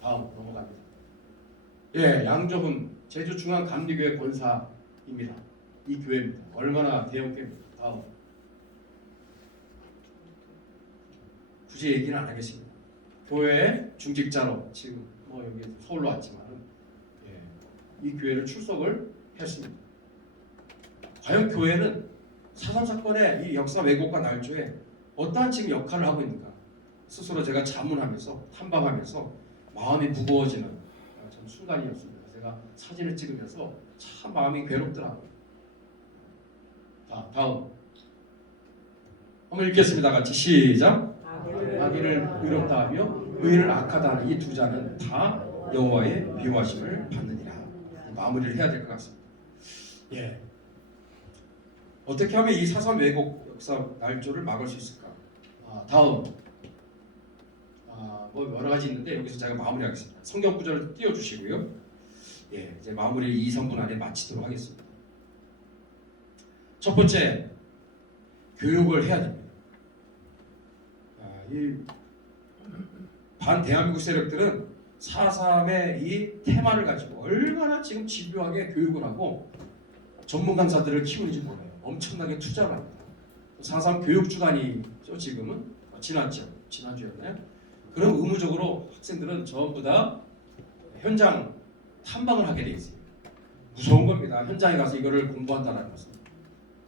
다음 넘어갑니다. 양조훈 제주중앙감리교회 권사입니다. 이 교회입니다. 얼마나 대형교회입니다. 다음. 굳이 얘기는 안 하겠습니다. 교회 중직자로 지금 여기 서울로 왔지만 이 교회를 출석을 했습니다. 과연 교회는 4.3 사건의 이 역사 왜곡과 날조에 어떠한 지금 역할을 하고 있는가? 스스로 제가 자문하면서 탐방하면서 마음이 무거워지는 좀 순간이었습니다. 제가 사진을 찍으면서 참 마음이 괴롭더라고요. 자, 다음. 한번 읽겠습니다. 같이 시작. 악인을 의롭다 하며 의인을 악하다 하는 이 두 자는 다 여호와의 미워하심을 받느니라. 마무리를 해야 될 것 같습니다. 어떻게 하면 이 4.3 왜곡 역사 날조를 막을 수 있을까? 다음. 여러 가지 있는데 여기서 제가 마무리하겠습니다. 성경 구절을 띄워주시고요. 이제 마무리 2, 3분 안에 마치도록 하겠습니다. 첫 번째, 교육을 해야 됩니다. 이 반대한민국 세력들은 4.3의 이 테마를 가지고 얼마나 지금 집요하게 교육을 하고 전문 강사들을 키우는지 몰라요. 엄청나게 투자를 합니다. 4.3 교육주간이죠. 지금은 지난주였나요? 그럼 의무적으로 학생들은 전부 다 현장 탐방을 하게 돼 있어요. 무서운 겁니다. 현장에 가서 이거를 공부한다는 것은.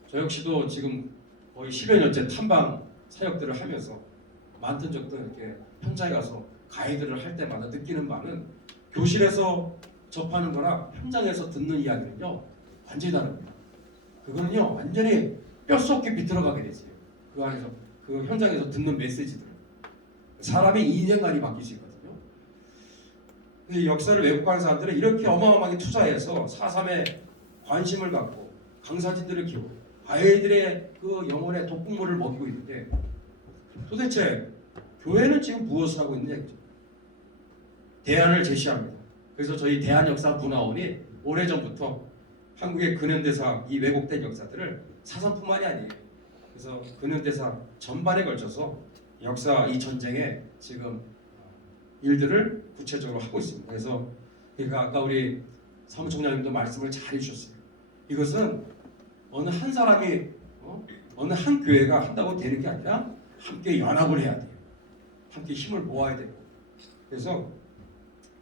저 역시도 지금 거의 10여 년째 탐방 사역들을 하면서 많든 적든 이렇게 현장에 가서 가이드를 할 때마다 느끼는 바는 교실에서 접하는 거랑 현장에서 듣는 이야기는요 완전히 다릅니다. 그거는요 완전히 뼛속 깊이 들어가게 됐어요. 그 안에서 그 현장에서 듣는 메시지들 사람의 인생관이 바뀔 수 있거든요. 이 역사를 왜곡하는 사람들은 이렇게 어마어마하게 투자해서 4.3에 관심을 갖고 강사진들을 키우고 아이들의 그 영혼의 독극물을 먹이고 있는데 도대체 교회는 지금 무엇을 하고 있느냐 이죠. 대안을 제시합니다. 그래서 저희 대한역사문화원이 오래전부터 한국의 근현대사 이 왜곡된 역사들을 4.3뿐만이 아니에요. 그래서 근현대사 전반에 걸쳐서 역사 이 전쟁에 지금 일들을 구체적으로 하고 있습니다. 그래서 그러니까 아까 우리 사무총장님도 말씀을 잘 해주셨어요. 이것은 어느 한 사람이 어느 한 교회가 한다고 되는 게 아니라 함께 연합을 해야 돼요. 함께 힘을 모아야 되고. 그래서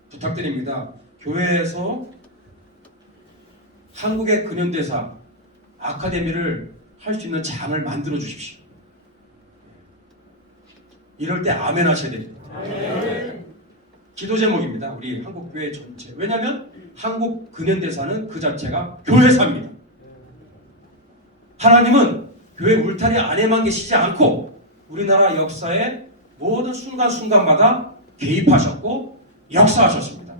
부탁드립니다. 교회에서 한국의 근현대사 아카데미를 할 수 있는 장을 만들어 주십시오. 이럴 때 아멘 하셔야 됩니다. 기도 제목입니다. 우리 한국교회 전체. 왜냐하면 한국 근현대사는 그 자체가 교회사입니다. 하나님은 교회 울타리 안에만 계시지 않고 우리나라 역사의 모든 순간순간마다 개입하셨고 역사하셨습니다.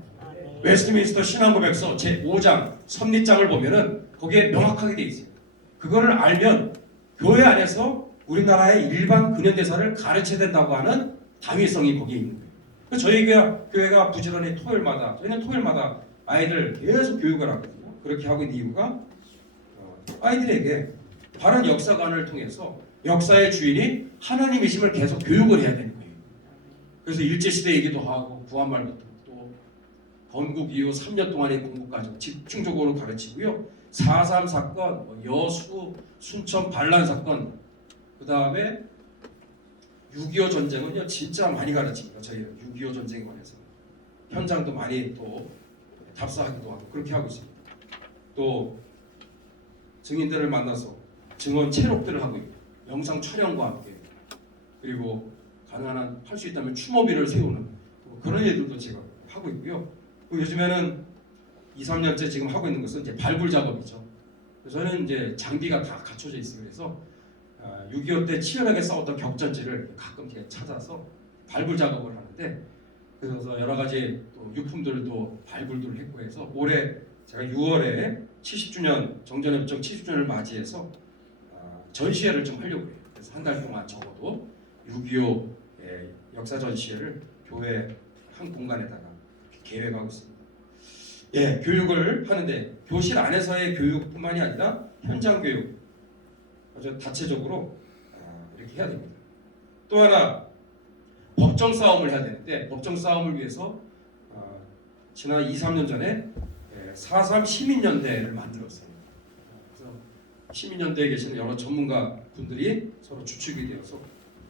웨스트민스터 신앙고백서 제5장 섭리장을 보면은 거기에 명확하게 돼 있어요. 그거를 알면 교회 안에서 우리나라의 일반 근현대사를 가르쳐야 된다고 하는 당위성이 거기에 있는 거예요. 그래서 저희 교회가 부지런히 저희는 토요일마다 아이들 계속 교육을 하거든요. 그렇게 하고 있는 이유가 아이들에게 바른 역사관을 통해서 역사의 주인이 하나님이심을 계속 교육을 해야 되는 거예요. 그래서 일제시대 얘기도 하고 구한말부터 또 건국 이후 3년 동안의 공부까지 집중적으로 가르치고요. 4.3 사건, 여수, 순천 반란 사건, 그 다음에 6.25 전쟁은요 진짜 많이 가르칩니다. 저희는 6.25 전쟁에 관해서 현장도 많이 또 답사하기도 하고 그렇게 하고 있습니다. 또 증인들을 만나서 증언 체록들을 하고 있고 영상 촬영과 함께 그리고 가능한 한 할 수 있다면 추모비를 세우는 그런 일들도 제가 하고 있고요. 요즘에는 2, 3년째 지금 하고 있는 것은 이제 발굴 작업이죠. 저는 이제 장비가 다 갖춰져 있어요. 그래서 6.25 때 치열하게 싸웠던 격전지를 가끔 제가 찾아서 발굴 작업을 하는데 그래서 여러 가지 또 유품들도 발굴들을 했고 해서 올해 제가 6월에 70주년 정전협정 70주년을 맞이해서 전시회를 좀 하려고 해요. 그래서 한 달 동안 적어도 6.25 역사 전시회를 교회 한 공간에다가 계획하고 있습니다. 예, 교육을 하는데 교실 안에서의 교육뿐만이 아니라 현장 교육 아주 다체적으로 이렇게 해야 됩니다. 또 하나 법정 싸움을 해야 되는데 법정 싸움을 위해서 지난 2, 3년 전에 4.3 시민연대를 만들었어요. 그래서 시민연대에 계시는 여러 전문가 분들이 서로 주축이 되어서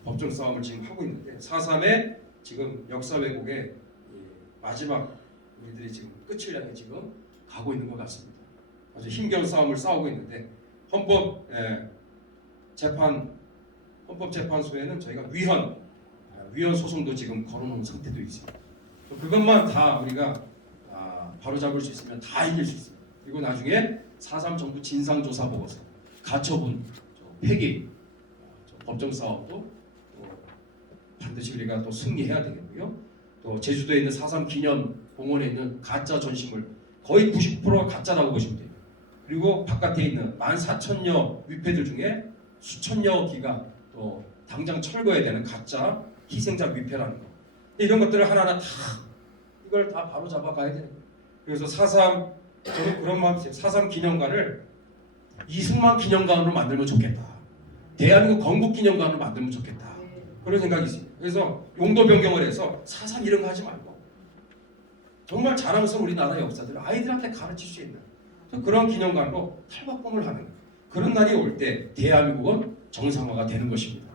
법정 싸움을 지금 하고 있는데 4.3의 지금 역사 왜곡의 마지막 우리들이 지금 끝을 향해 지금 가고 있는 것 같습니다. 아주 힘겨운 싸움을 싸우고 있는데 헌법재판소에는 저희가 위헌 소송도 지금 걸어놓은 상태도 있습니다. 그것만 다 우리가 바로잡을 수 있으면 다 이길 수 있습니다. 그리고 나중에 4.3 정부 진상조사 보고서, 가처분, 폐기, 법정 싸움도 반드시 우리가 또 승리해야 되겠고요. 또 제주도에 있는 4.3 기념 공원에 있는 가짜 전시물 거의 99%가 가짜라고 보시면 돼요. 그리고 바깥에 있는 14,000여 위패들 중에 수천여 기가 또 당장 철거해야 되는 가짜 희생자 위패라는 거. 이런 것들을 하나하나 다 이걸 다 바로 잡아가야 되는 거예요. 그래서 4.3 저는 그런 마음이 있어요. 4.3 기념관을 이승만 기념관으로 만들면 좋겠다. 대한민국 건국 기념관으로 만들면 좋겠다. 그런 생각이 있습니다. 그래서 용도 변경을 해서 4.3 이런 거 하지 말고 정말 자랑스러운 우리나라 역사들을 아이들한테 가르칠 수 있는 그런 기념관으로 탈바꿈을 하는 그런 날이 올 때 대한민국은 정상화가 되는 것입니다.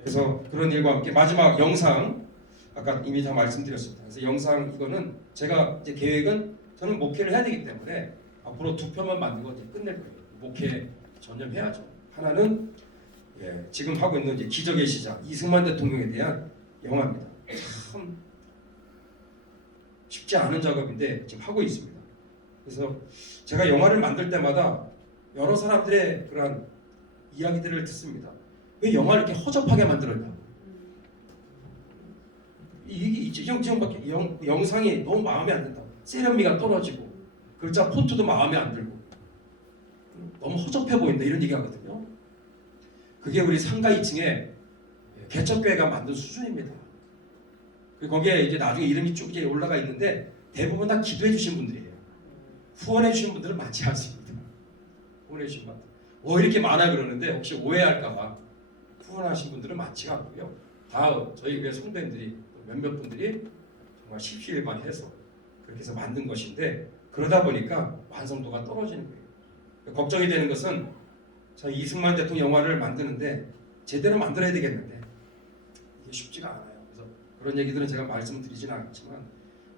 그래서 그런 일과 함께 마지막 영상 아까 이미 다 말씀드렸습니다. 그래서 영상 이거는 제가 이제 계획은 저는 목회를 해야 되기 때문에 앞으로 2편만 만들고 이제 끝낼 거예요. 목회 전념해야죠. 하나는 지금 하고 있는 이제 기적의 시작 이승만 대통령에 대한 영화입니다. 참 쉽지 않은 작업인데 지금 하고 있습니다. 그래서 제가 영화를 만들 때마다 여러 사람들의 그런 이야기들을 듣습니다. 왜 영화를 이렇게 허접하게 만들었냐고. 이게 지금밖에 영상이 너무 마음에 안 든다고. 세련미가 떨어지고 글자 폰트도 마음에 안 들고 너무 허접해 보인다 이런 얘기 하거든요. 그게 우리 상가 2층에 개척교회가 만든 수준입니다. 그리고 거기에 이제 나중에 이름이 쭉 이제 올라가 있는데 대부분 다 기도해 주신 분들이에요. 후원해 주신 분들은 많지 않습니다. 후원해 주신 분들 이렇게 많아 그러는데 혹시 오해할까봐 후원하신 분들은 많지가 않고요. 다 저희 교회 성도님들이 몇몇 분들이 정말 십시일반 해서 그렇게 해서 만든 것인데 그러다 보니까 완성도가 떨어지는 거예요. 걱정이 되는 것은 저희 이승만 대통령 영화를 만드는데 제대로 만들어야 되겠는데 이게 쉽지가 않아요. 그래서 그런 얘기들은 제가 말씀을 드리지는 않지만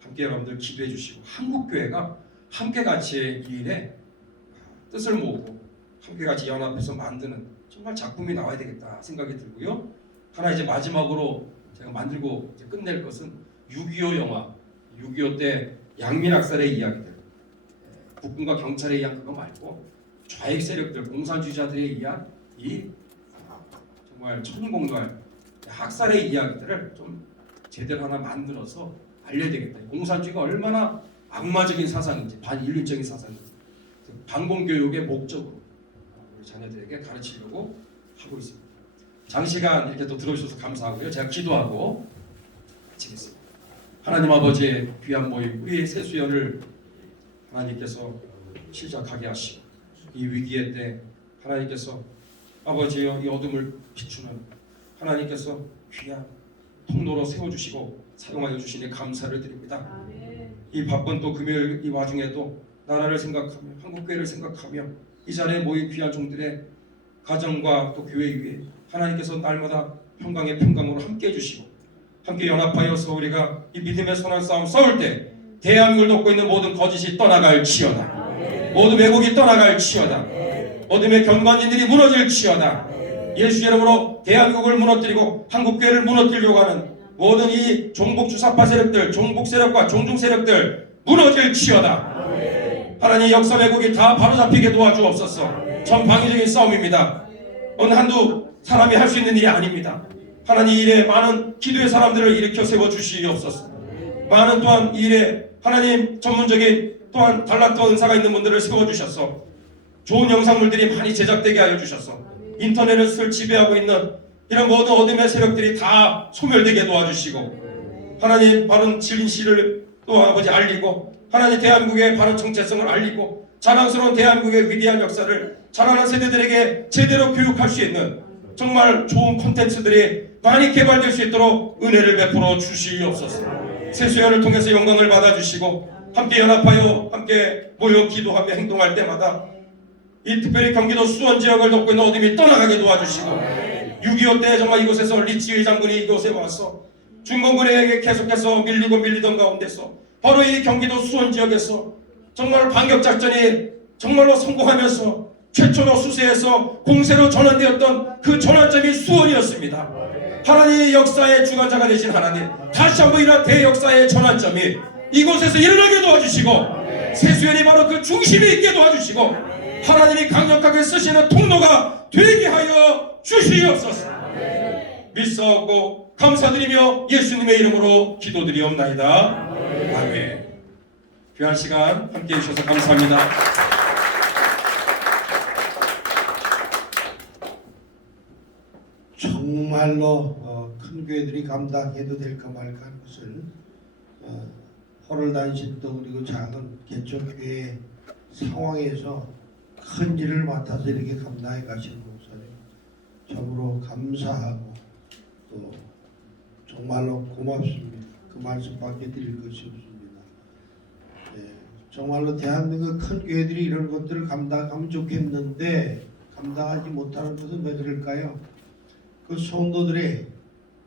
함께 여러분들 기도해 주시고 한국교회가 함께같이 이 일에 뜻을 모으고 함께같이 연합해서 만드는 정말 작품이 나와야 되겠다 생각이 들고요. 하나 이제 마지막으로 제가 만들고 이제 끝낼 것은 6.25 영화 6.25 때 양민학살의 이야기들 국군과 경찰에 의한 그거 말고 좌익 세력들 공산주의자들에 의한 이 정말 천공노할 학살의 이야기들을 좀 제대로 하나 만들어서 알려야 되겠다. 공산주의가 얼마나 악마적인 사상인지 반인륜적인 사상인지 반공교육의 목적으로 우리 자녀들에게 가르치려고 하고 있습니다. 장시간 이렇게 또 들어주셔서 감사하고요. 제가 기도하고 마치겠습니다. 하나님 아버지의 귀한 모임, 우리의 새수연을 하나님께서 시작하게 하시고 이 위기의 때 하나님께서 아버지여 이 어둠을 비추는 하나님께서 귀한 통로로 세워주시고 사용하여 주시니 감사를 드립니다. 이 바쁜 또 금요일 이 와중에도 나라를 생각하며 한국교회를 생각하며 이 자리에 모인 귀한 종들의 가정과 또 교회 위에 하나님께서 날마다 평강의 평강으로 함께 해주시고 함께 연합하여서 우리가 이 믿음의 선한 싸움 싸울 때 대한민국을 돕고 있는 모든 거짓이 떠나갈 치여다. 모든 왜곡이 떠나갈 치여다. 어둠의 경관진들이 무너질 치여다. 예수 이름으로 대한민국을 무너뜨리고 한국교회를 무너뜨리려고 하는 모든 이 종북 주사파 세력들, 종북 세력과 종중 세력들 무너질 치여다. 하나님 역사 왜곡이 다 바로잡히게 도와주옵소서. 전방위적인 싸움입니다. 어느 한두 사람이 할 수 있는 일이 아닙니다. 하나님 이 일에 많은 기도의 사람들을 일으켜 세워 주시옵소서. 많은 또한 이 일에 하나님 전문적인 또한 달란트 은사가 있는 분들을 세워 주셔서 좋은 영상물들이 많이 제작되게 하여 주셔서 인터넷을 지배하고 있는 이런 모든 어둠의 세력들이 다 소멸되게 도와주시고 하나님 바른 진실을 또 아버지 알리고 하나님 대한민국의 바른 정체성을 알리고 자랑스러운 대한민국의 위대한 역사를 자라는 세대들에게 제대로 교육할 수 있는 정말 좋은 콘텐츠들이 많이 개발될 수 있도록 은혜를 베풀어 주시옵소서. 새수연을 통해서 영광을 받아주시고 함께 연합하여 함께 모여 기도하며 행동할 때마다 이 특별히 경기도 수원 지역을 돕고 있는 어둠이 떠나가게 도와주시고 6.25 때 정말 이곳에서 리치의 장군이 이곳에 와서 중공군에게 계속해서 밀리던 가운데서 바로 이 경기도 수원 지역에서 정말 반격작전이 정말로 성공하면서 최초로 수세에서 공세로 전환되었던 그 전환점이 수원이었습니다. 하나님 역사의 주관자가 되신 하나님, 다시 한번 이러한 대역사의 전환점이 이곳에서 일어나게 도와주시고 새수연이 바로 그 중심에 있게 도와주시고 하나님이 강력하게 쓰시는 통로가 되게 하여 주시옵소서. 믿사옵고 감사드리며 예수님의 이름으로 기도드리옵나이다. 아멘. 귀한 시간 함께해 주셔서 감사합니다. 정말로 큰 교회들이 감당해도 될까 말까 하는 것을 호를 다니신 또 그리고 작은 개척교회 상황에서 큰 일을 맡아서 이렇게 감당해 가시는 목사님 참으로 감사하고 또 정말로 고맙습니다. 그 말씀밖에 드릴 것이 없습니다. 정말로 대한민국 큰 교회들이 이런 것들을 감당하면 좋겠는데 감당하지 못하는 것은 왜 그럴까요? 그 성도들의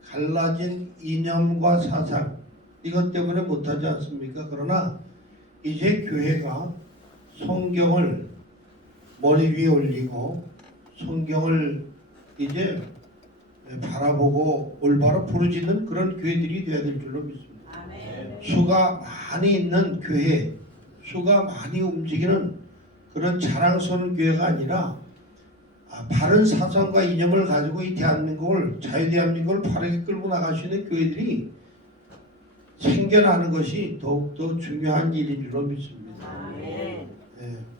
갈라진 이념과 사상 이것 때문에 못하지 않습니까? 그러나 이제 교회가 성경을 머리 위에 올리고 성경을 이제 바라보고 올바로 부르짖는 그런 교회들이 되어야 될 줄로 믿습니다. 수가 많이 있는 교회, 수가 많이 움직이는 그런 자랑스러운 교회가 아니라 바른 사상과 이념을 가지고 이 대한민국을 자유대한민국을 바르게 끌고 나갈 수 있는 교회들이 생겨나는 것이 더욱더 중요한 일인 줄로 믿습니다.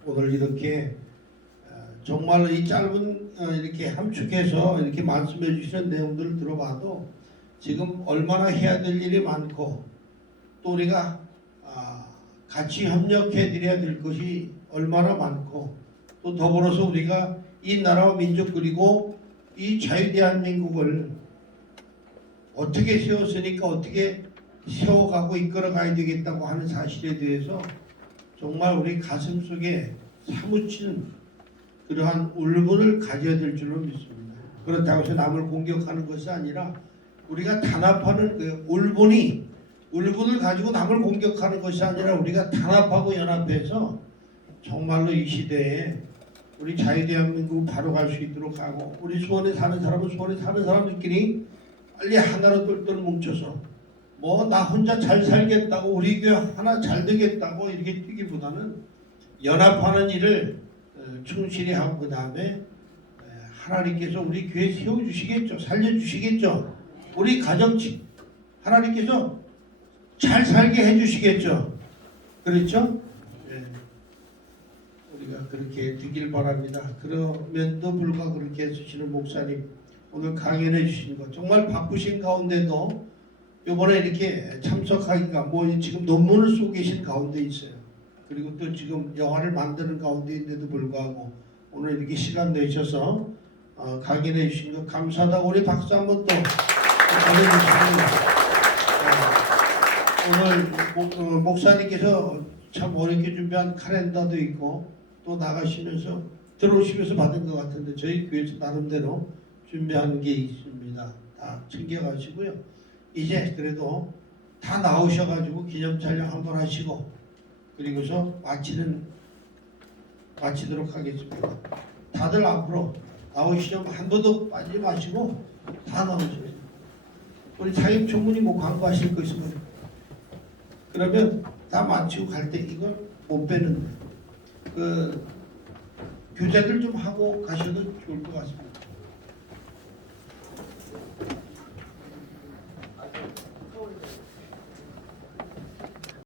오늘 이렇게 정말로 이 짧은 이렇게 함축해서 이렇게 말씀해 주시는 내용들을 들어봐도 지금 얼마나 해야 될 일이 많고 또 우리가 같이 협력해 드려야 될 것이 얼마나 많고 또 더불어서 우리가 이 나라와 민족 그리고 이 자유대한민국을 어떻게 세웠으니까 어떻게 세워가고 이끌어가야 되겠다고 하는 사실에 대해서 정말 우리 가슴 속에 사무치는 그러한 울분을 가져야 될 줄로 믿습니다. 그렇다고 해서 남을 공격하는 것이 아니라 우리가 단합하는 그 울분을 가지고 남을 공격하는 것이 아니라 우리가 단합하고 연합해서 정말로 이 시대에 우리 자유대한민국 바로 갈 수 있도록 하고 우리 수원에 사는 사람은 수원에 사는 사람들끼리 빨리 하나로 똘똘 뭉쳐서 뭐 나 혼자 잘 살겠다고 우리 교회 하나 잘 되겠다고 이렇게 뛰기보다는 연합하는 일을 충실히 하고 그 다음에 하나님께서 우리 교회 세워주시겠죠. 살려주시겠죠. 우리 가정 하나님께서 잘 살게 해주시겠죠. 그렇죠? 예. 우리가 그렇게 되길 바랍니다. 그럼에도 불구하고 그렇게 해주시는 목사님 오늘 강연해 주신 것 정말 바쁘신 가운데도 이번에 이렇게 참석하기가 뭐 지금 논문을 쓰고 계신 가운데 있어요. 그리고 또 지금 영화를 만드는 가운데인데도 불구하고 오늘 이렇게 시간 내셔서 강연해 주신 것 감사하다고 우리 박수 한번 또 보내주시고요. 오늘 목사님께서 참 어렵게 준비한 카렌더도 있고 또 나가시면서 들어오시면서 받은 것 같은데 저희 교회에서 나름대로 준비한 게 있습니다. 다 챙겨가시고요. 이제 그래도 다 나오셔가지고 기념 촬영 한번 하시고 그리고서 마치도록 하겠습니다. 다들 앞으로 나오시면 한 번도 빠지지 마시고 다 나오세요. 우리 자임 총무님 뭐 광고하실 거 있으면 그러면 다 마치고 갈 때 이걸 못 빼는데 그 교재들 좀 하고 가셔도 좋을 것 같습니다.